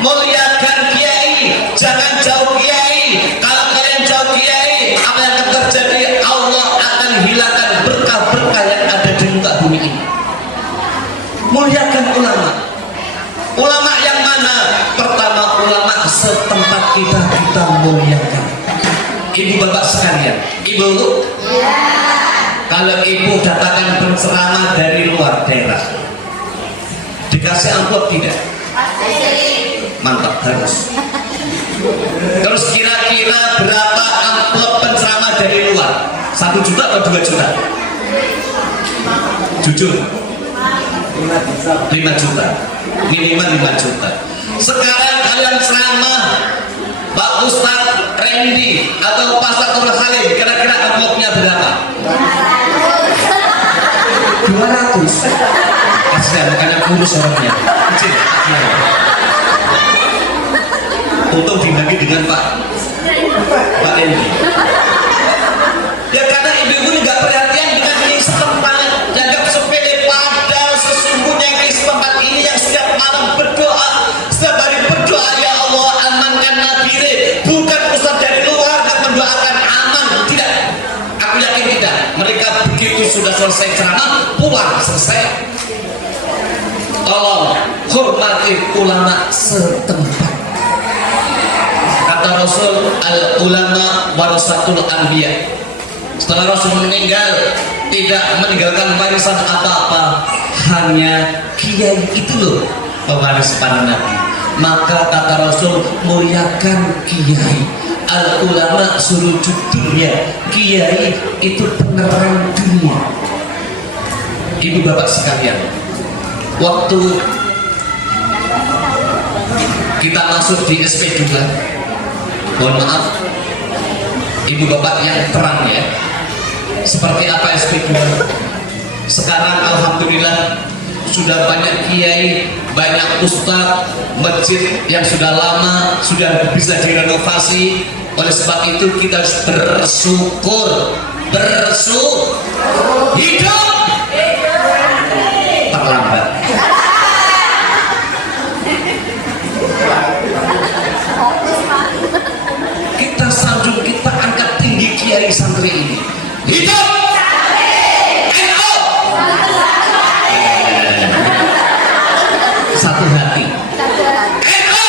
muliakan kiai, jangan jauh kiai. Kalau kalian jauh kiai, apa yang akan terjadi? Allah akan hilangkan berkah-berkah yang ada di muka bumi ini. Muliakan ulama. Ulama yang mana? Pertama, ulama setempat kita muliakan. Ibu bapak sekalian, ibu, kalau ibu datangkan penceramah dari luar daerah, dikasih amplop tidak? Mantap, harus. Terus kira-kira berapa amplop penceramah dari luar? 1 juta atau 2 juta? Jujur, 5 juta, minimal 5 juta. Sekarang kalian ceramah Pak Ustadz Randy atau Pak Satur Halim, kira-kira amplopnya berapa? 200. Kasihan, karena kurus orangnya kecil. Untung dibagi dengan Pak Randy. Ya karena ibu-ibu nggak perhatian dengan ini setempat, dianggap sepele, padahal sesungguhnya yang setempat ini yang setiap malam berdoa, setiap hari berdoa, ya Allah amankan Nabi, bukan ustaz dari luar yang mendoakan aman, tidak. Aku yakin tidak. Mereka begitu sudah selesai ceramah pulang, selesai. Tolong hormati ulama setempat. Kata Rasul, al ulama warasatul anbiya. Setelah Rasul meninggal, tidak meninggalkan warisan apa-apa, hanya kiai itu loh pewaris para nabi. Maka kata Rasul, muliakan kiai. Al ulama surujud dunia. Kiai itu penerang dunia. Ibu bapak sekalian, waktu kita masuk di SP2, mohon maaf ibu bapak yang terang ya, seperti apa SP2 sekarang. Alhamdulillah sudah banyak kiai, banyak ustadz, masjid yang sudah lama sudah bisa direnovasi. Oleh sebab itu kita harus bersyukur, hidup terlambat. Kita sanjung, kita angkat tinggi kiai santri ini. Hidup NU, satu hati. NU,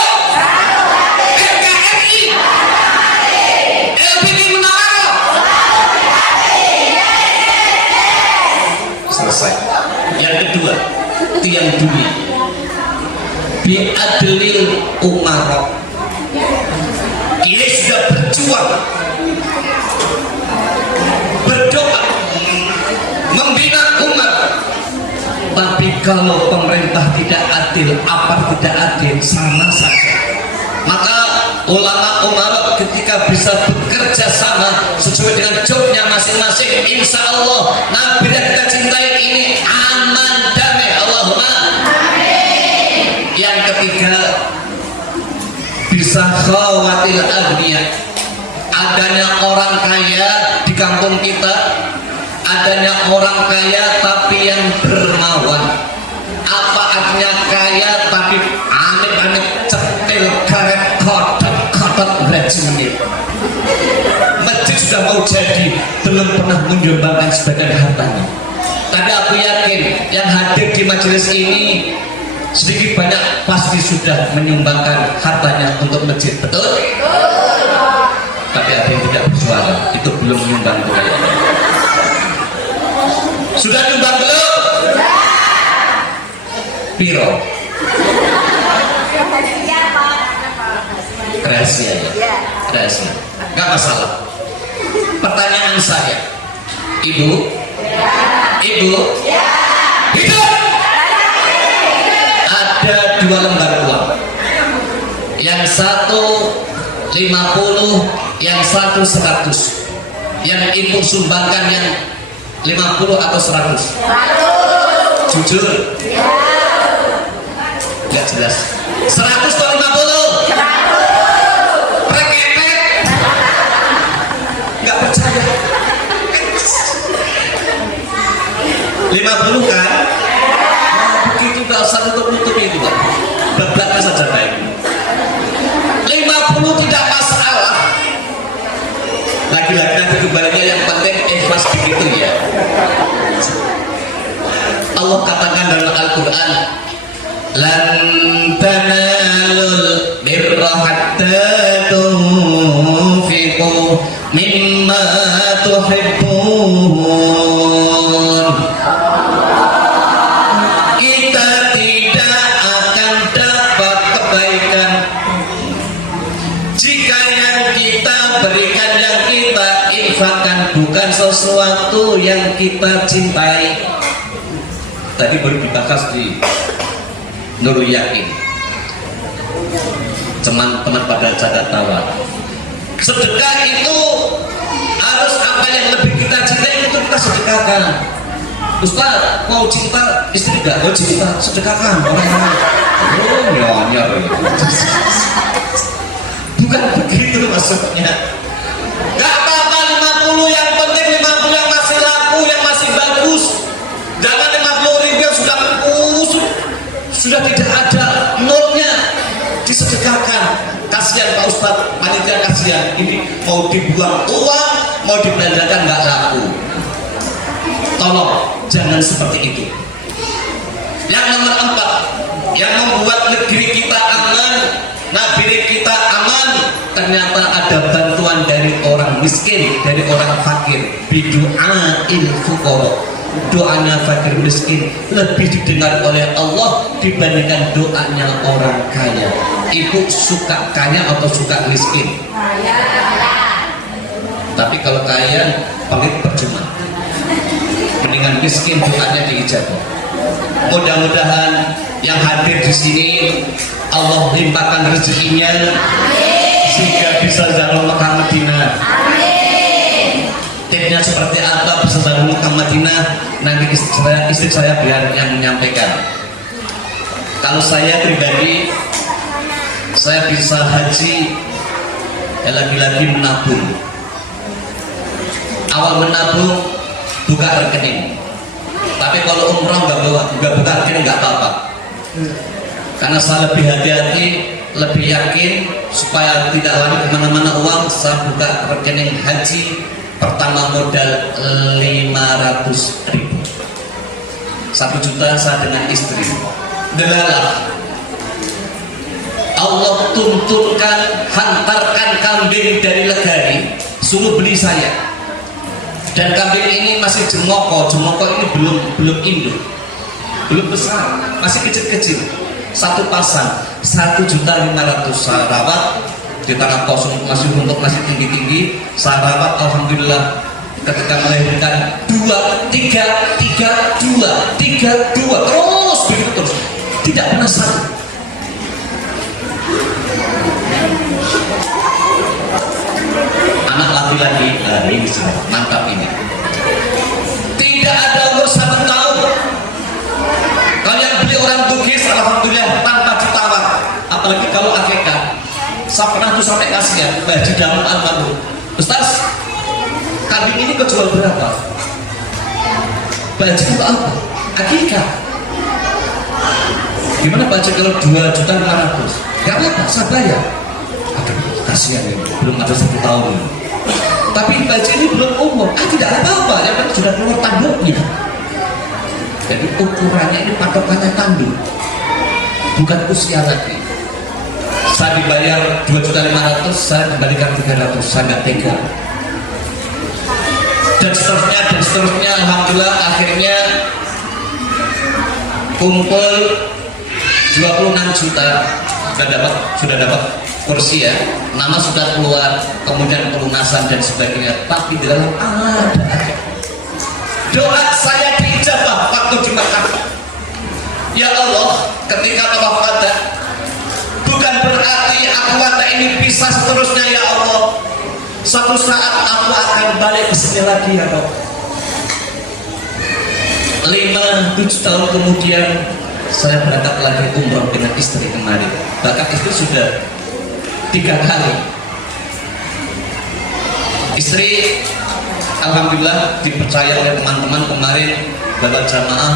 NKRI, LPD Menara. Selesai. Yang kedua, tiang dunia. Biadlil umarok. Kiai sudah berjuang, berdoa, membina umat. Tapi kalau pemerintah tidak adil, apa tidak adil, sama saja. Maka ulama umarat ketika bisa bekerja sama sesuai dengan jobnya masing-masing, insya Allah Nabi yang kita cintai ini aman, damai. Allahumma amin. Yang ketiga, bisa khawatil agniya, adanya orang kaya di kampung kita, adanya orang kaya tapi yang dermawan. Apa artinya kaya tapi amit-amit cetil karet kotot rajin. Masjid sudah mau jadi, belum pernah menyumbangkan sebagian hartanya. Tapi aku yakin yang hadir di majelis ini sedikit banyak pasti sudah menyumbangkan hartanya untuk masjid, betul? Tapi ada yang tidak bersuara, itu belum menyumbang kaya. Sudah nyumbang belum? Piro? Rahasia ya? Rahasia. Gak masalah. Pertanyaan saya, Ibu? Ibu? Hidup! Ada 2 lembar uang. Yang satu 50, yang satu 100. Yang Ibu sumbangkan yang 50 atau 100? Jujur? Gak jelas. 100 atau 50? 100. Prekepek? Gak percaya. 50 kan? Begitu gak usah nutup-nutup itu, Pak. Belakang saja baik. 50 tidak masalah. Lagi-lagi nanti kembalinya yang penting ikhlas begitu ya. Allah katakan dalam Al-Quran, lan tanalul birra hatta tunfiqu mimma tuhibbun. Kita tidak akan dapat kebaikan jika yang kita berikan, yang kita infakkan bukan sesuatu yang kita cintai. Tadi baru dibahas di Nurul Yakin, teman-teman pada catat tawa. Sedekah itu harus apa yang lebih kita cintai itu kita sedekahkan. Ustaz, mau cinta istri gak? Mau cinta, sedekahkan orang-orang. Oh, nyonyor. Bukan begitu maksudnya. Gak apa-apa 50, yang penting 50 yang masih laku, yang masih bagus. Jangan 50.000 yang sudah kusut, sudah tidak ada nolnya, disedekahkan. Kasihan Pak Ustadz, panitia kasihan. Ini mau dibuang uang, mau dibelanjakan nggak laku. Tolong jangan seperti itu. Yang nomor 4, yang membuat negeri kita aman, negeri kita aman, ternyata ada bantuan dari orang miskin, dari orang fakir. Bidu'ail fuqara. Doanya fakir miskin lebih didengar oleh Allah dibandingkan doanya orang kaya. Ibu suka kaya atau suka miskin? Tapi kalau kaya pelit percuma. Mendingan miskin, doanya diijabah. Mudah-mudahan yang hadir di sini Allah limpahkan rezekinya sehingga bisa jalan Mekah Madinah. Tipnya seperti apa bisa jalan Mekah Madinah, nanti istri saya biar yang menyampaikan. Kalau saya pribadi, saya bisa haji ya lagi-lagi menabung. Awal menabung buka rekening, tapi kalau umroh nggak buka rekening nggak apa-apa, karena saya lebih hati-hati, lebih yakin supaya tidak lari kemana-mana uang. Saya buka rekening haji pertama modal 500.000, 1 juta saya dengan istri. Delalah Allah tuntunkan, hantarkan kambing dari Legari, suruh beli saya. Dan kambing ini masih jemoko ini belum induk, belum besar, masih kecil-kecil. 1 pasang 1.500.000 saya rawat di tanah kosong, masih untuk masih tinggi-tinggi. Saya rawat, alhamdulillah ketika melahirkan 2, 3, 2 terus begitu terus, tidak pernah satu. lagi. Ini sudah mantap ini. Tidak ada umur 1 tahun. Kalau yang beli orang Bugis, alhamdulillah tanpa ditawar. Apalagi kalau akikah. Saya pernah tuh sampai kasihan baju dalam almarhum. Ustaz, kambing ini kau jual berapa? Baju itu apa? Akikah. Gimana baju kalau 2.500.000? Gak apa-apa, saya bayar. Aduh, kasihan ini, belum ada 1 tahun. Tapi baju ini belum umur. Tidak apa-apa, yang penting sudah keluar tanduknya. Jadi ukurannya ini patokannya tanduk, bukan usia lagi. Saya dibayar 2.500.000, saya kembalikan 300, saya nggak tega. Dan seterusnya, alhamdulillah akhirnya kumpul 26 juta, sudah dapat kursi ya, nama sudah keluar, kemudian pelunasan dan sebagainya. Tapi di dalam ada doa saya diijabah waktu di Makkah. Ya Allah, ketika tawaf bukan berarti aku kata ini bisa seterusnya ya Allah. Suatu saat aku akan balik ke sini lagi ya Allah. 5-7 tahun kemudian saya berangkat lagi umroh dengan istri kemarin. Bahkan istri sudah 3 kali. Istri alhamdulillah dipercaya oleh teman-teman kemarin bawa jamaah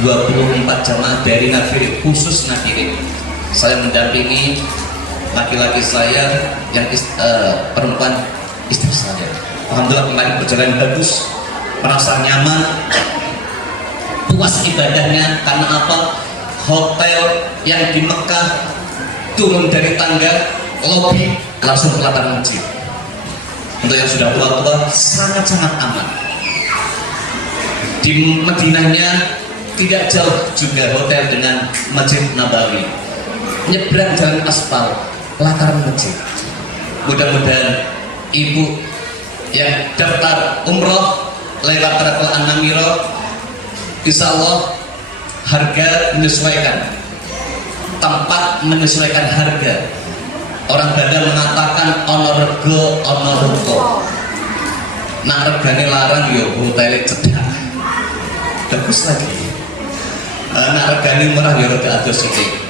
24 jamaah dari Nafirin, khusus Nafirin. Saya mendampingi laki-laki saya yang perempuan istri saya. Alhamdulillah kemarin berjalan bagus, merasa nyaman, puas ibadahnya. Karena apa? Hotel yang di Mekah, turun dari tangga, lobi langsung ke lapangan masjid. Untuk yang sudah tua-tua sangat-sangat aman. Di Madinahnya tidak jauh juga hotel dengan Masjid Nabawi. Nyebrang jalan aspal, lataran masjid. Mudah-mudahan ibu yang daftar umroh lewat travel An-Namiro, insya Allah harga menyesuaikan, tempat menyesuaikan harga. Orang Banda mengatakan onorego onoruko. Nah regane larang yo hotel cedak. Bagus lagi. Nah regane murah yo rada adoh sithik.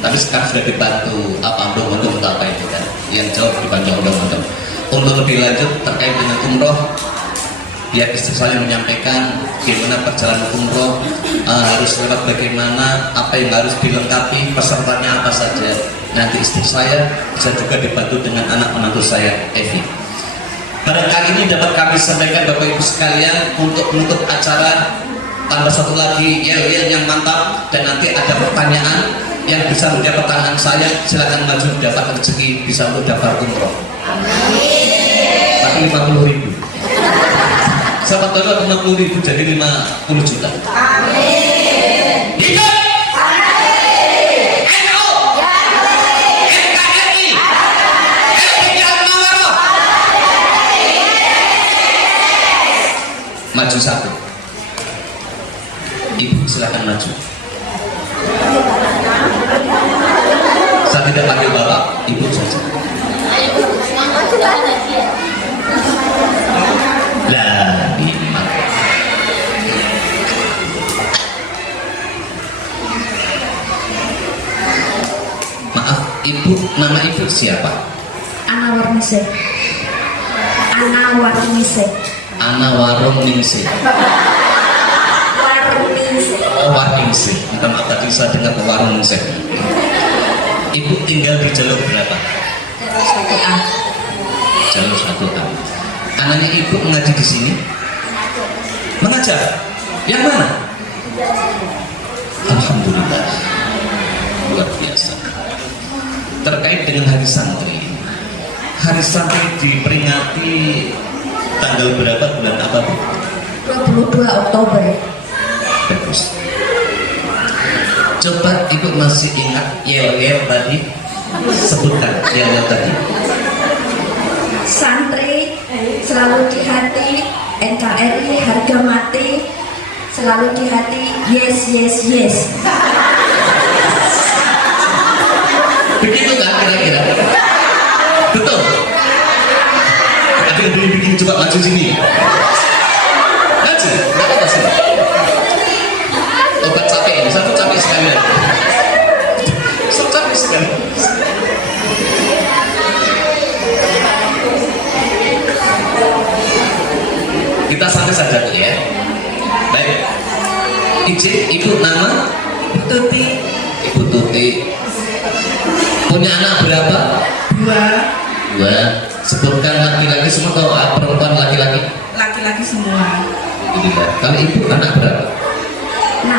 Tapi sekarang sudah dibantu apa ondong-ondong apa itu kan, yang jauh dibantu ondong-ondong. Untuk lebih lanjut terkait dengan umroh, biar istri saya menyampaikan bagaimana perjalanan umroh, harus lewat bagaimana, apa yang harus dilengkapi, pesertanya apa saja. Nanti istri saya bisa juga dibantu dengan anak menantu saya, Evi. Barangkali ini dapat kami sampaikan Bapak Ibu sekalian untuk menutup acara. Tambah satu lagi yel-yel yang mantap, dan nanti ada pertanyaan. Yang bisa menjawab pertanyaan saya silakan maju dapat rezeki bisa untuk daftar umroh. Amin. Tapi 50.000. Siapa tahu 50.000 jadi 50 juta. Amin. Hidup. NU. NKRI. FPI Al-Mawaroh. Maju satu. Ibu silakan maju. Saya tidak panggil bapak, ibu saja. Lah, nikmat. Maaf, ibu, nama ibu siapa? Ana Warningsih. Ana Warningsih. Ana Warningsih. Warningsih. Oh, Warningsih. Minta maaf tadi saya dengar Warningsih. Ibu tinggal di jalur berapa? Jalur 1A. Jalur 1A. Anaknya ibu mengaji di sini? Mengajar? Yang mana? Alhamdulillah. Luar biasa. Terkait dengan hari santri. Hari santri diperingati tanggal berapa, bulan apa, Bu? 22 Oktober. Bagus. Coba ibu masih ingat yel-yel tadi? Sebutkan yel-yel tadi. Santri selalu di hati, NKRI harga mati, selalu di hati, yes yes yes. Begitu kan kira-kira? Betul? Ada Deni bikin coba maju sini. Maju, nggak apa sih. Obat capek ini, satu capek sekali. Satu capek sekali. Kita santai saja Bu ya. Baik. Izin ibu nama Tuti. Ibu Tuti. Punya anak berapa? 2. 2. Sebutkan laki-laki semua atau perempuan laki-laki? Laki-laki semua. Alhamdulillah. Kalau ibu anak berapa? 6.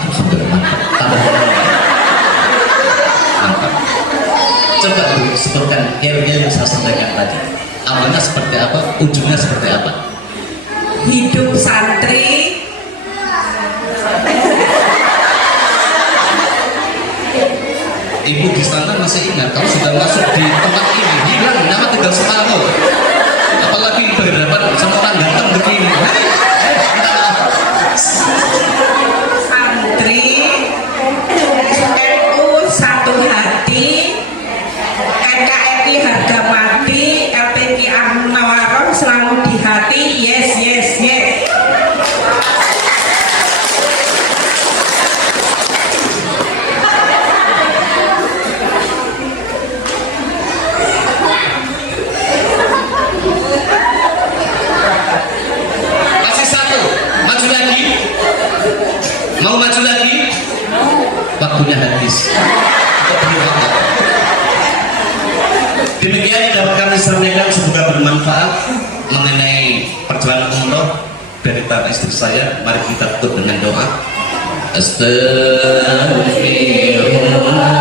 Alhamdulillah. Mantap. Mantap. Coba Bu sebutkan yang saya sampaikan tadi. Awalnya seperti apa? Ujungnya seperti apa? Hidup santri. Ibu di sana masih ingat kalau sudah masuk di tempat ini hilang nama tinggal separuh. Apalagi berhadapan sama orang ganteng begini. Santri. NU satu hati. NKRI harga mati. LPG Al-Munawarroh selalu di hati. Yes, yes, yes. Masih satu, maju lagi. Mau maju lagi? Waktunya habis. Demikian yang dapat kami sampaikan, semoga bermanfaat mengenai perjalanan umroh dari tanah istri saya. Mari kita tutup dengan doa. Astagfirullah.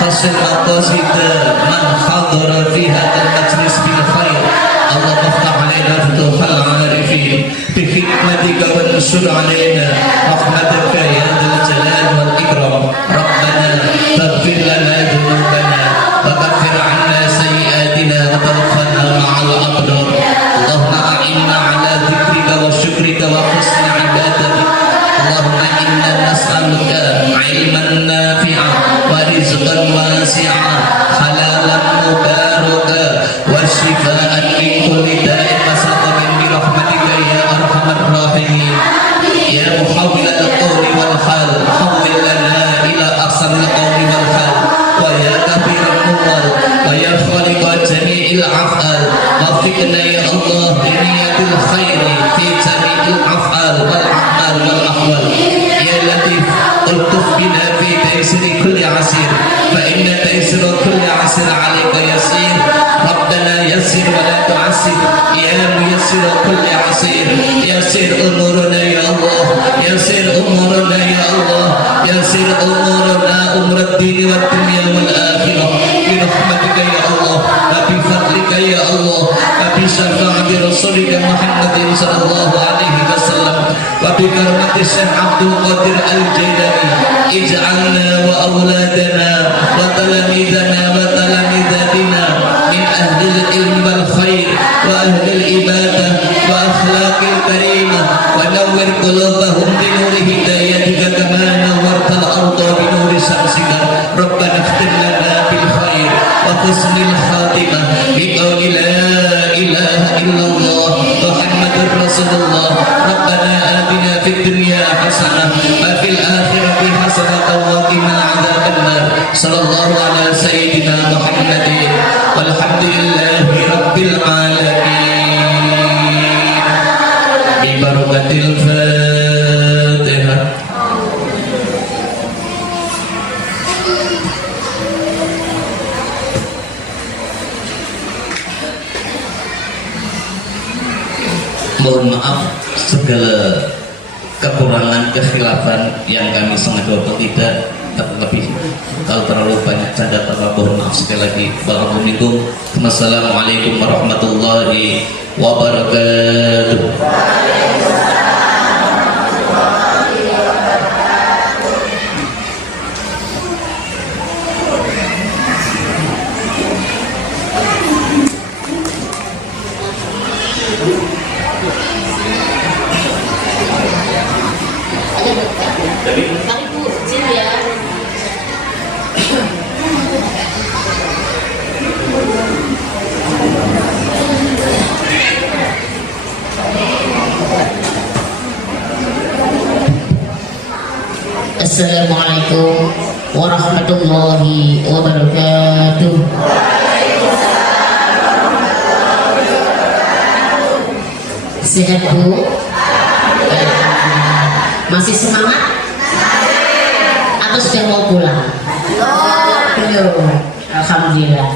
حسن مقاصد من حضر في هذا المجلس بالخير اللهم افتح علينا فتوح العارفين بحكمتك وانشر علينا رحمتك يا ذا الجلال والاكرام ربنا فاغفر لنا ذنوبنا وكفر عنا سيئاتنا وتوفنا مع الابرار اللهم اعنا على ذكرك وشكرك وحسن عبادتك اللهم انا نسالك علما نافعا ورزقا واسعا حلالا مباركا وشفاء من كل داء وسقم برحمتك يا ارحم الراحمين يا محول القول والحال حول لنا الى احسن القول والحال ويا كبير الامور ويا خالق جميع الافعال وفقنا يا الله بنية الخير في جميع الافعال والاعمال والاحوال يا لطيف الطف بنا في تيسير كل عسير فإن تيسير كل عسير عليك يسير ربنا يسر ولا تعسر يا ميسر كل عسير يسر أمورنا يا الله يسر أمورنا يا الله يسر أمورنا أمور الدين والدنيا والآخرة برحمتك يا الله وبفضلك يا الله وبشفاعة رسولك محمد صلى الله عليه وسلم وبكرمة الشيخ عبد القادر الجيلاني اجعلنا وأولادنا وتلاميذنا وتلاميذاتنا من أهل العلم والخير وأهل العبادة وأخلاق الكريمة ونور قلوبهم بنور هدايتك كما نورت الأرض بنور شمسك ربنا اختم لنا بالخير وحسن الخاتمة بقول لا إله إلا الله محمد رسول الله ربنا آتنا في الدنيا حسنة وفي الآخرة sallallahu ala sayyidina Muhammadin walhamdulillahi rabbil alamin bi barakatil Fatihah. Mohon maaf segala kekurangan, kekhilafan yang kami sengaja atau tidak, terlebih kalau terlalu banyak canda terlalu, mohon maaf sekali lagi. Barakallahu. Wassalamualaikum warahmatullahi wabarakatuh. Assalamualaikum warahmatullahi wabarakatuh. Sehat Bu? Masih semangat? Atau sudah mau pulang? Belum. Alhamdulillah.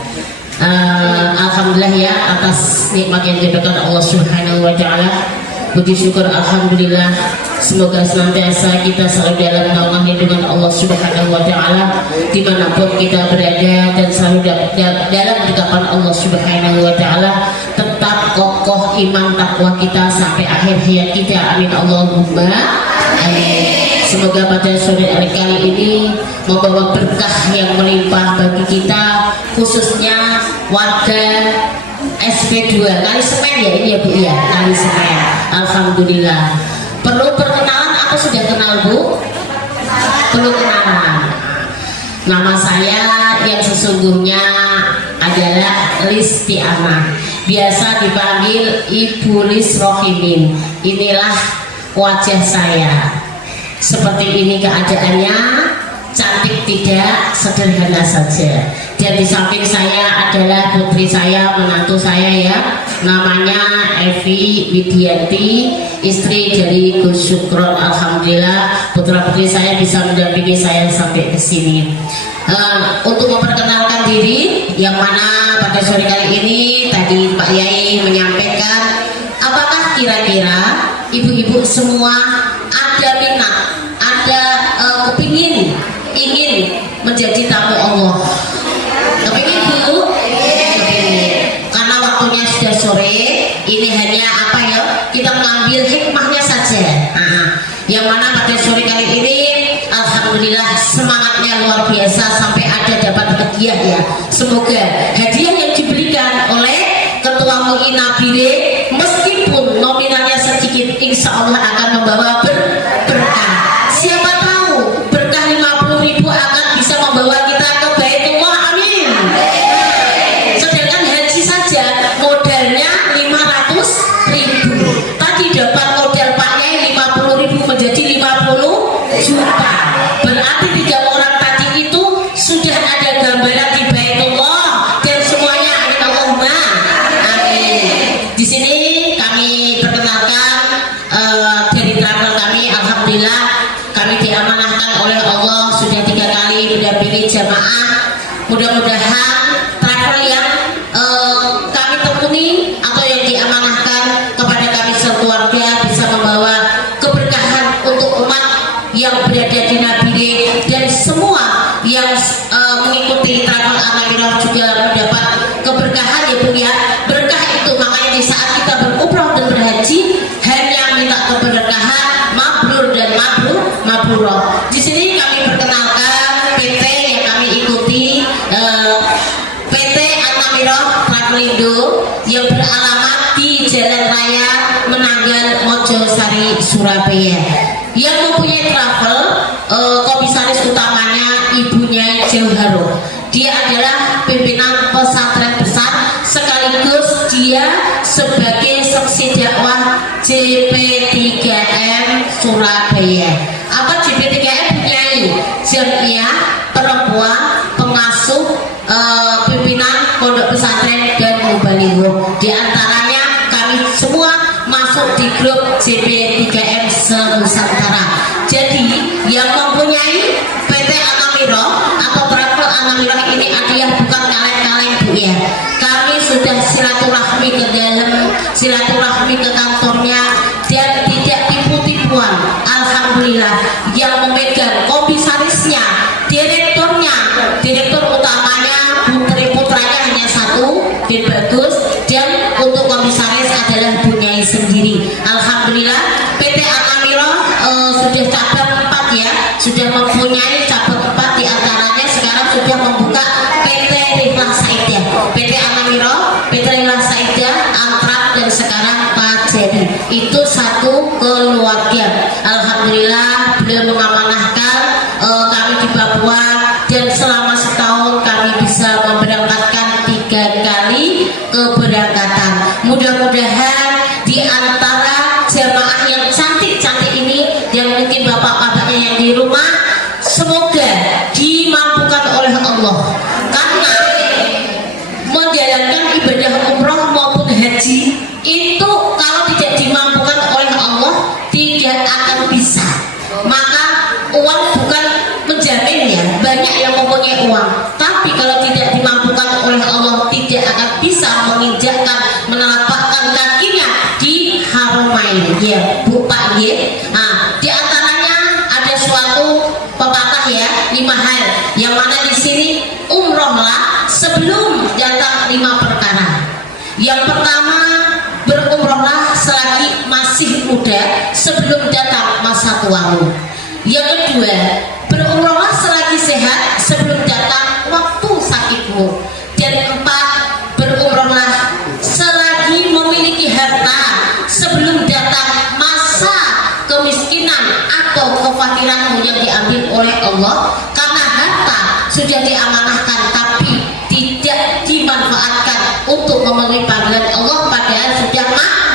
Alhamdulillah ya atas nikmat yang diberikan Allah Subhanahu wa taala. Puji syukur alhamdulillah. Semoga senantiasa kita selalu dalam naungan lindungan Allah Subhanahu wa taala dimanapun kita berada, dan selalu dalam dekapan Allah Subhanahu wa taala. Tetap kokoh iman takwa kita sampai akhir hayat kita. Amin Allahumma amin. Semoga pada sore hari kali ini membawa berkah yang melimpah bagi kita, khususnya warga SP2 Kali Semen ya ini ya Bu ya, Kali Semen. Alhamdulillah. Perlu perkenalan atau sudah kenal Bu? Perlu kenalan. Nama saya yang sesungguhnya adalah Listi Amah, biasa dipanggil Ibu Lis Rohimin. Inilah wajah saya. Seperti ini keadaannya, cantik tidak, sederhana saja. Dan di samping saya adalah putri saya, menantu saya ya, namanya Evi Widianti, istri dari Gus Syukron. Alhamdulillah putra putri saya bisa mendampingi saya sampai ke sini. Untuk memperkenalkan diri, yang mana pada sore kali ini tadi Pak Yai menyampaikan, apakah kira-kira ibu-ibu semua ada minat, ada kepingin, ingin menjadi tamu Allah? Kepingin Bu? Kepingin. Karena waktunya sudah sore, ini hanya apa ya, kita mengambil hikmahnya saja. Yang mana pada sore kali ini alhamdulillah semangatnya luar biasa sampai ada dapat hadiah ya. Semoga hadiah yang diberikan oleh Ketua MUI Nabire meskipun nominalnya sedikit, insya Allah akan membawa berkah. Siapa tahu berkah 50.000 akan bisa membawa kita ke Baitullah. Amin. Sedangkan haji saja modalnya 500.000. Tadi dapat modal Pak Yai 50.000 menjadi 50 juta. Berarti 3 orang tadi itu sudah ada gambaran di Baitullah, dan semuanya amin Allahumma amin. Di sini kami perkenalkan dari travel kami, alhamdulillah kami diamanahkan oleh Allah sudah 3 kali mendampingi jamaah. Mudah-mudahan travel yang kami tekuni atau yang diamanahkan kepada kami sekeluarga bisa membawa keberkahan untuk umat yang berada di Nabire, dan semua yang mengikuti travel Anamirah juga mendapat keberkahan ya Bu ya. Berkah itu makanya di saat kita berumrah dan berhaji hanya minta keberkahan, mabrur dan mabrurah. Di sini kami perkenalkan PT yang kami ikuti, PT Anamirah Travelindo yang beralamat di Jalan Raya Menanggal Mojosari Surabaya, yang mempunyai travel komisaris utamanya ibunya Jauharo. Dia adalah pimpinan pesantren besar sekaligus dia sebagai seksi dakwah JP3M Surabaya. Apa JP3M? Jamiah Perempuan masuk di grup JP3M Nusantara. Jadi yang mempunyai PT Anamiro atau Travel Anamiro ini adalah bukan kaleng-kaleng Bu ya. Kami sudah silaturahmi ke dalam, silaturahmi ke kantornya, dan tidak tipu-tipuan. Alhamdulillah yang memegang komisarisnya, direkturnya, direktur utamanya Putri putranya hanya satu, bin Bagus, dan untuk komisaris adalah Bu Nyai sendiri. Alhamdulillah PT Anamiro sudah cabang 4 ya, sudah mempunyai cabang 4, diantaranya sekarang sudah membuka PT Riflah Saidah, PT Anamiro, PT Riflah Saidah, Antrak, dan sekarang Pajeri. Itu satu keluarga. Alhamdulillah beliau mengamanahkan kami di Papua, dan selama setahun kami bisa memberangkatkan 3 kali keberangkatan. Mudah-mudahan di antara jamaah yang cantik-cantik ini, yang mungkin bapak-bapaknya yang di rumah, semoga dimampukan oleh Allah, karena menjalankan ibadah umroh maupun haji itu kalau tidak dimampukan oleh Allah tidak akan bisa. Maka uang bukan menjaminnya, banyak yang mempunyai uang, tapi kalau tidak dimampukan oleh Allah tidak akan bisa menginjakkan, menelapakkan kakinya di Haramain ya Bu Pak ya. Nah, di antaranya ada suatu pepatah ya, 5 hal yang mana di sini umrohlah sebelum datang 5 perkara. Yang pertama, berumrohlah selagi masih muda sebelum datang masa tuamu. Yang kedua, berumrohlah selagi sehat sebelum datang waktu sakitmu. Dan 4, berumrohlah selagi memiliki harta sebelum datang masa kemiskinan atau kefakiranmu yang diambil oleh Allah, karena harta sudah diamanahkan tapi tidak dimanfaatkan untuk memenuhi panggilan Allah padahal sudah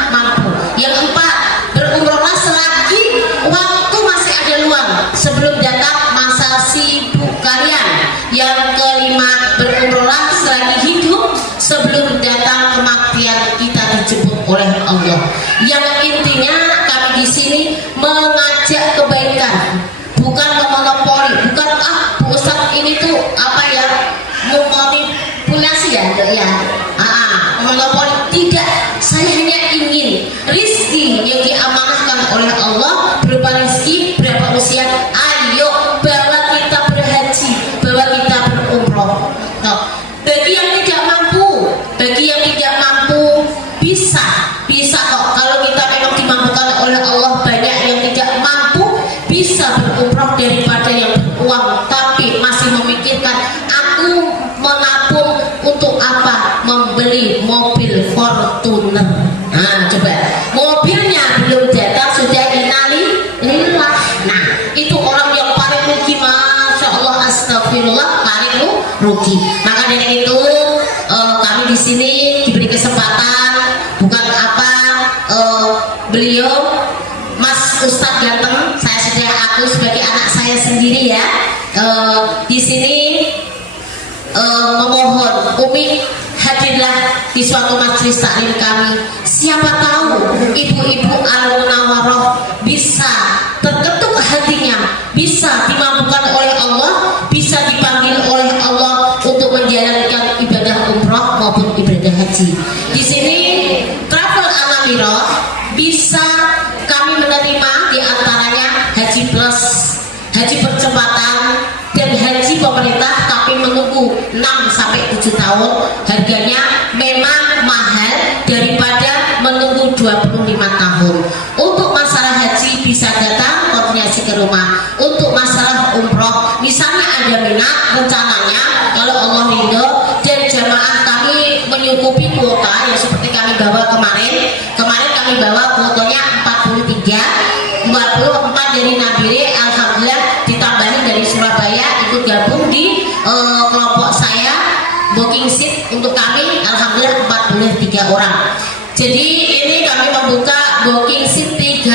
mampu. Yang 4, berumrohlah selagi waktu masih ada luang sebelum datang masa sibuk kalian. Yang kelima, berumrohlah selagi hidup sebelum datang kematian kita dijemput oleh Allah. Yang intinya kami di sini mengajak kebaikan, bukan memonopoli, bukan Bu Ustadz ini tuh apa ya, memanipulasi ya, monopoli. Tidak, saya hanya ingin rizki yang diamanahkan oleh Allah berupa rizki berapa usia, ayo bawa kita berhaji, bawa kita berumroh. Bagi yang tidak mampu, bisa kok. Kalau kita memang dimampukan oleh Allah, banyak yang tidak mampu bisa berumroh daripada yang beruang tapi masih memikirkan aku menabung untuk apa, membeli mobil Fortuner. Nah coba, mobilnya belum datang sudah innalillah. Nah itu orang yang paling rugi, masya Allah, astagfirullah, paling rugi. Maka dari itu kami di sini diberi kesempatan, bukan apa, beliau Mas Ustadz ganteng, saya sudah aku sebagai anak saya sendiri ya, di sini memohon Umi hadirlah di suatu majelis taklim kami. Siapa tahu ibu-ibu Al-Munawwaroh bisa terketuk hatinya, bisa dimampukan oleh Allah, bisa dipanggil oleh Allah untuk menjalankan ibadah umroh maupun ibadah haji. Di sini Travel Anamiro bisa kami menerima diantaranya haji plus, haji percepatan, dan haji pemerintah, tapi menunggu 6-7 tahun. Harganya memang mahal daripada menunggu 25 tahun. Untuk masalah haji bisa datang koordinasi ke rumah. Untuk masalah umroh, misalnya ada minat rencananya kalau Allah ridho dan jamaah kami menyukupi kuota yang seperti kami bawa kemarin kami bawa kuotanya 43, 24 dari Nabire, alhamdulillah ditambahin dari Surabaya ikut gabung di kelompok saya, booking seat untuk kami alhamdulillah 43 orang. Jadi ini kami membuka booking seat 30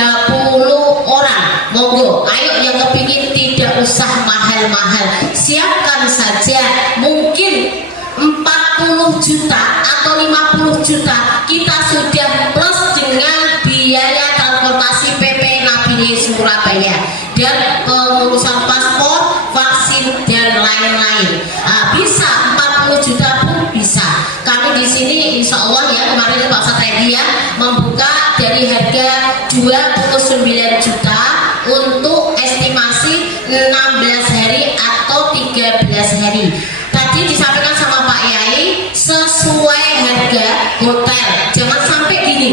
orang. Monggo, ayo yang kepingin tidak usah mahal-mahal, siapkan saja mungkin 40 juta atau 50 juta kita sudah plus dengan biaya dari harga 29 juta untuk estimasi 16 hari atau 13 hari. Tadi disampaikan sama Pak Yai sesuai harga hotel. Jangan sampai gini,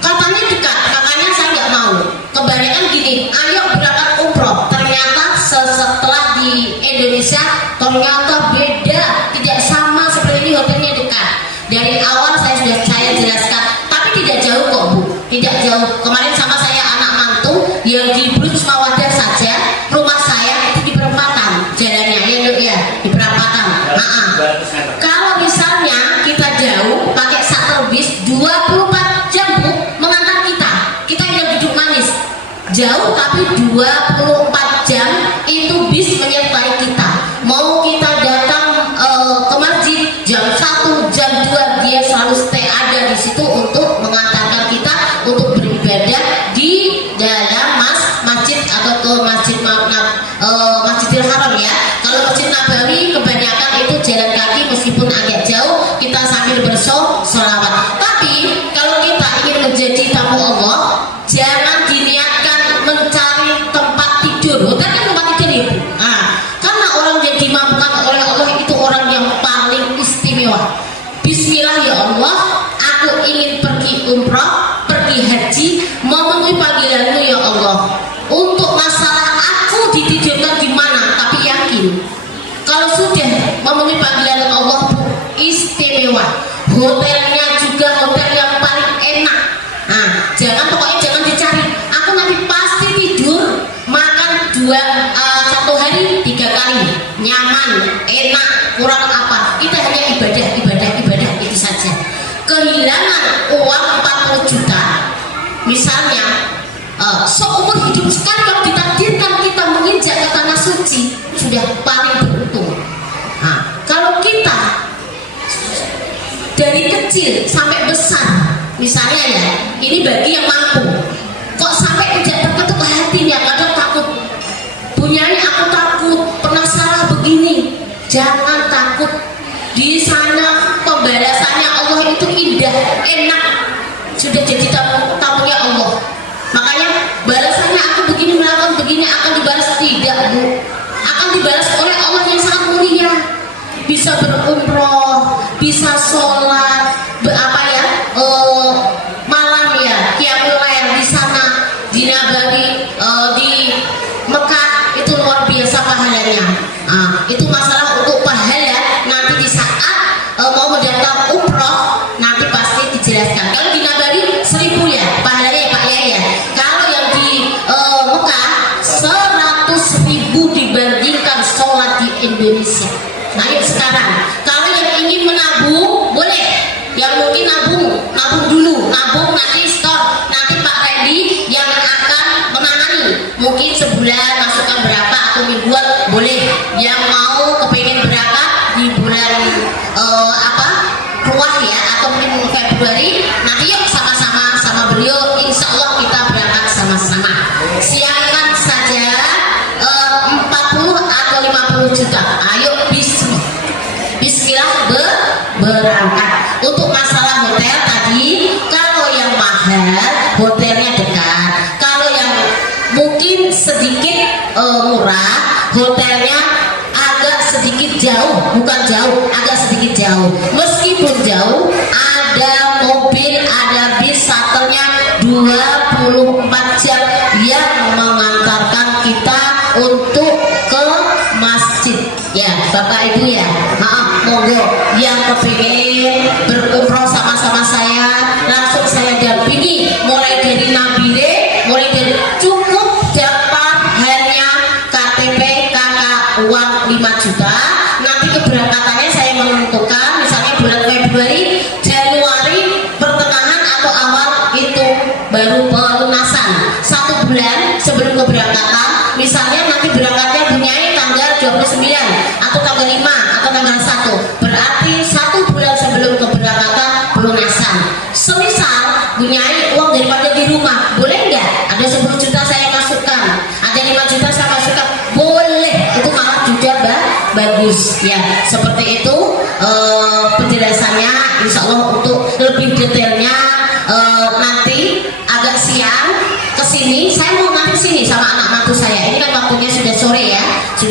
katanya dekat, makanya saya nggak mau. Kebanyakan gini, ayo berangkat umroh, ternyata setelah di Indonesia ternyata beda, tidak sama seperti ini, hotelnya dekat. Dari awal saya sudah jelaskan, tapi tidak jauh kok Bu, tidak jauh. Kemarin sama saya anak mantu yang di Bruce Mawadah saja, rumah saya itu di perempatan jalannya, ya Dok ya, di perempatan. Kalau misalnya kita jauh pakai shuttle bis 24 jam Bu mengantar kita yang duduk manis jauh, tapi 24 jam itu bis menyertai kita. Mau kita datang ke masjid jam 1, jam 2, dia selalu stay ada di situ untuk mengantarkan kita untuk beribadah di dalam masjid atau ke Masjidil Haram ya. Kalau Masjid Nabawi kebanyakan itu jalan kaki meskipun agak jauh, kita sambil bersolawat. Tapi kalau kita ingin menjadi tamu Allah, jangan diniatkan mencari tempat tidur. Hotel kan tempat tidur ya Bu. Karena orang yang dimampukan oleh Allah itu orang yang paling istimewa. Bismillah ya Allah, aku ingin pergi umroh, pergi haji, memenuhi panggilanmu ya Allah. Untuk masalah aku ditidurkan di mana, tapi yakin kalau sudah memenuhi panggilan Allah Bu, istimewa. Hotelnya juga hotel yang paling enak. Pokoknya jangan dicari. Aku nanti pasti tidur, makan 1 hari 3 kali, nyaman, enak, kurang apa? Kita hanya ibadah itu saja. Kehilangan uang 40 juta, misalnya, seumur hidup sekali kalau ditakdirkan kita menginjak ke tanah suci, sudah paling beruntung. Kalau kita dari kecil sampai besar, misalnya ya, ini bagi yang mampu, kok sampai tidak terketuk hatinya, kadang takut, bunyanya aku takut, penasaran begini. Jangan takut, di sana pembalasannya Allah itu indah, enak, sudah jadi tamunya Allah. Makanya balasannya aku begini melakukan begini akan dibalas, tidak Bu, akan dibalas oleh Allah yang sangat mulia. Bisa berumroh, bisa sholat, malam ya, qiyamul lail di sana, di Nabawi, di Mekah, itu luar biasa pahalanya. Itu masalah untuk pahala nanti di saat mau mendatang umroh, nanti pasti dijelaskan. Kalau di Nabawi 1000 ya pahalanya ya Pak ya. Kalau yang di Mekah 100.000 dibandingkan sholat di Indonesia. Nah yuk sekarang, kalau yang ingin menabung boleh, yang mungkin nabung dulu, nabung nanti store, nanti Pak Randy yang akan menangani, mungkin sebulan masukkan berapa atau mingguan boleh. Yang mau kepingin berangkat di bulan Ruah ya, atau mungkin Februari, nanti yuk sama-sama sama beliau, insya Allah kita berangkat sama-sama. Siapkan saja 40 atau 50 juta. Ayo bismillah berangkat. Untuk masalah hotel tadi, kalau yang mahal hotelnya dekat, kalau yang mungkin sedikit murah hotelnya agak sedikit jauh, bukan jauh, agak sedikit jauh. Meskipun jauh, ada mobil, ada bis shuttle-nya 24 jam yang mengantarkan kita untuk ke masjid. Ya, Bapak Ibu ya, monggo yang kepingin berumroh sama-sama saya, langsung saya dampingi mulai dari Nabire, mulai dari cukup dapat hanya KTP, KK, uang 5 juta. Nanti keberangkatannya saya menentukan, misalnya bulan Februari, Januari, pertengahan atau awal itu baru pelunasan 1 bulan sebelum keberangkatan. Misalnya nanti berangkatnya Bunyai tanggal 29 atau tanggal 5 atau tanggal 1, berarti 1 bulan sebelum keberangkatan pelunasan. Semisal Bunyai uang daripada di rumah, boleh nggak? Ada 10 juta saya masukkan, ada 5 juta saya masukkan, boleh. Itu malah juga bagus ya. Seperti itu penjelasannya. Insya Allah untuk lebih detailnya nanti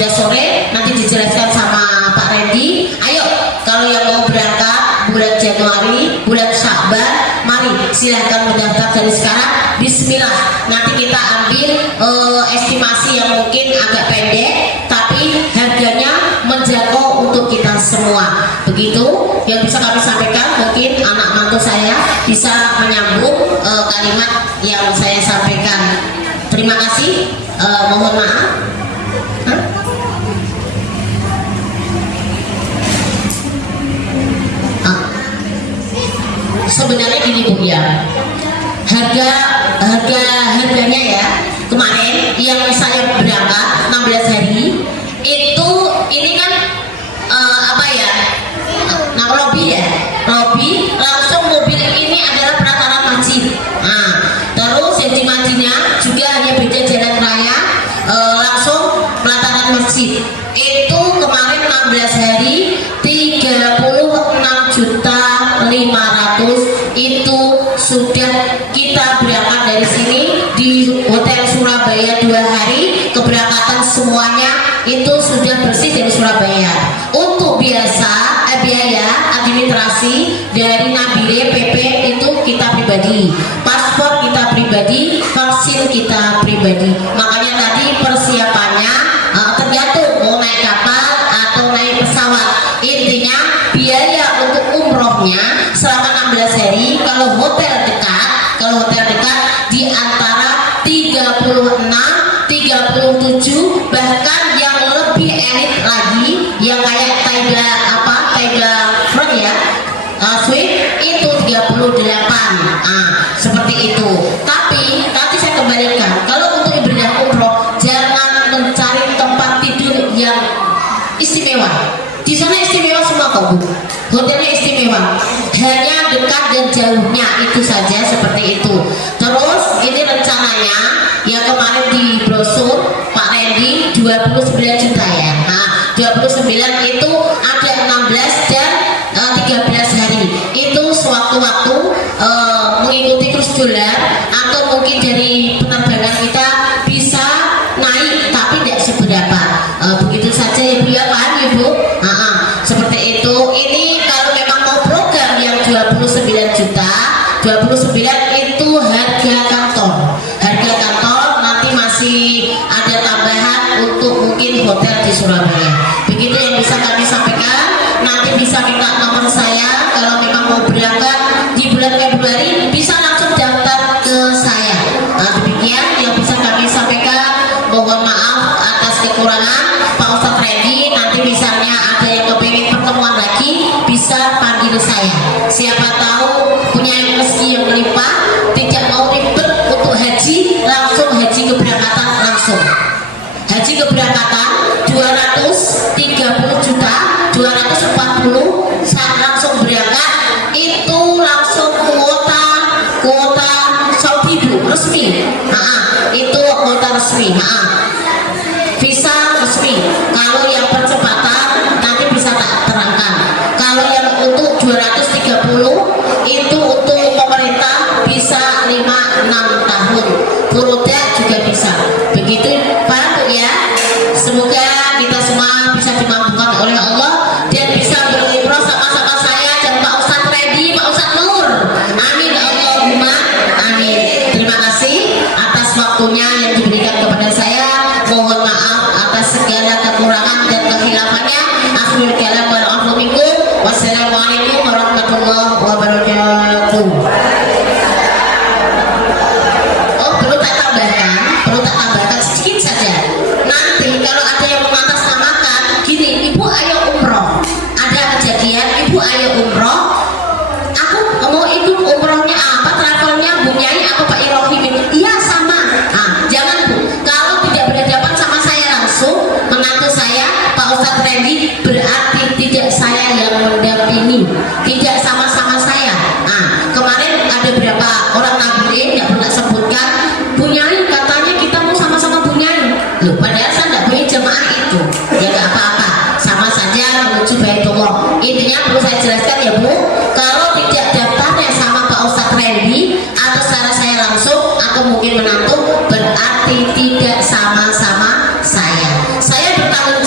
sudah sore, nanti dijelaskan sama Pak Randy. Ayo, kalau yang mau berangkat bulan Januari, bulan Syakban, mari silahkan mendaftar dari sekarang. Bismillah, nanti kita ambil estimasi yang mungkin agak pendek, tapi harganya menjangkau untuk kita semua. Begitu yang bisa kami sampaikan. Mungkin anak mantu saya bisa menyambung kalimat yang saya sampaikan. Terima kasih. Mohon maaf. Hah? Sebenarnya gini Bu ya, harganya ya, kemarin yang saya berangkat 16 hari itu ini kan apa ya, nah lobby ya, lobby langsung mobil ini adalah pelataran masjid. Nah terus yang di Madinah juga hanya beda jalan raya, langsung pelataran masjid. Itu kemarin 16 hari 36.500.000 itu sudah kita berangkat dari sini di Hotel Surabaya 2 hari. Keberangkatan semuanya itu sudah bersih dari Surabaya. Untuk biaya administrasi dari Nabire PP itu kita pribadi, paspor kita pribadi, vaksin kita pribadi. Makanya tadi persiapannya tergantung mau naik kapal atau naik pesawat. Intinya biaya untuk umrohnya selama 16 hari kalau hotel dekat di antara 36, 37, bahkan yang lebih elit lagi yang kayak Taiga Front ya, Suite itu 38. Seperti itu. Tapi tadi saya kembalikan, kalau untuk ibadah umroh jangan mencari tempat tidur yang istimewa. Di sana istimewa semua kok Bu, hotelnya istimewa, hanya dekat dan jauhnya itu saja, seperti itu. Terus ini rencananya yang kemarin di brosur Pak Randy 29 juta ya. Nah 29 itu ada 16 dan 13 hari. Itu sewaktu-waktu mengikuti kurs dolar atau mungkin dari penerbangan kita bisa naik tapi tidak seberapa. Begitu saja ya Bu ya, paham ya Bu? Seperti itu. Ini kalau memang mau program yang 29 juta, 29 itu harga kantor. Harga kantor nanti masih ada tambahan untuk mungkin hotel di Surabaya. Begitu yang bisa kami sampaikan. Nanti bisa minta nomor saya kalau memang mau berangkat di bulan Februari, bisa langsung daftar ke saya. Demikian yang bisa kami sampaikan. Mohon maaf atas kekurangan. Pak Ustadz Randy, nanti misalnya ada yang kepingin pertemuan lagi bisa panggil saya. Siapa tahu punya rezeki yang melimpah, tidak mau ribet untuk haji, langsung haji keberangkatan langsung. Haji keberangkatan 230 juta, 240 saat langsung berangkat itu langsung kuota Saudi Bu, resmi. Itu kuota resmi. Visa resmi. Kalau yang percepatan nanti bisa tak terangkan. Kalau yang untuk 230 itu untuk pemerintah bisa 5-6 tahun. Furoda juga bisa. Begitu Pak ya. Semoga kita semua bisa dimampukan oleh Allah dan bisa berumroh sama-sama saya dan Pak Ustadz Randy, Pak Ustadz Nur. Amin Allahumma amin. Terima kasih atas waktunya yang diberikan kepada saya. Mohon maaf atas segala kekurangan dan kehilafannya. Akhirul kalam wal afwu minkum. Wassalamualaikum warahmatullahi wabarakatuh. Perlu tak tambahkan sedikit saja. Nanti kalau ada yang mengatasnamakan gini, Ibu ayo umroh. Ada kejadian Ibu ayo umroh. Aku mau ikut umrohnya apa? Travelnya Bu Nyai atau Pak Irohim? Iya sama. Jangan Bu. Kalau tidak berhadapan sama saya langsung, menantu saya Pak Ustadz Randy, berarti tidak saya yang mendampingi, tidak sama-sama saya. Kemarin ada berapa orang nabiin, nggak pernah sebutkan Bu Nyai, katanya kita mau sama-sama Bu Nyai. Loh, padahal saya nggak punya jemaah itu. Ya nggak apa-apa, sama saja menuju Baitullah. Intinya perlu saya jelaskan ya Bu, kalau tidak daftarnya sama Pak Ustadz Randy atau secara saya langsung atau mungkin menantu, berarti tidak sama-sama saya. Saya bertanggung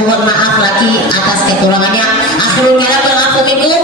mohon maaf lagi atas kekurangannya. Akhirul kalam wal afu minkum.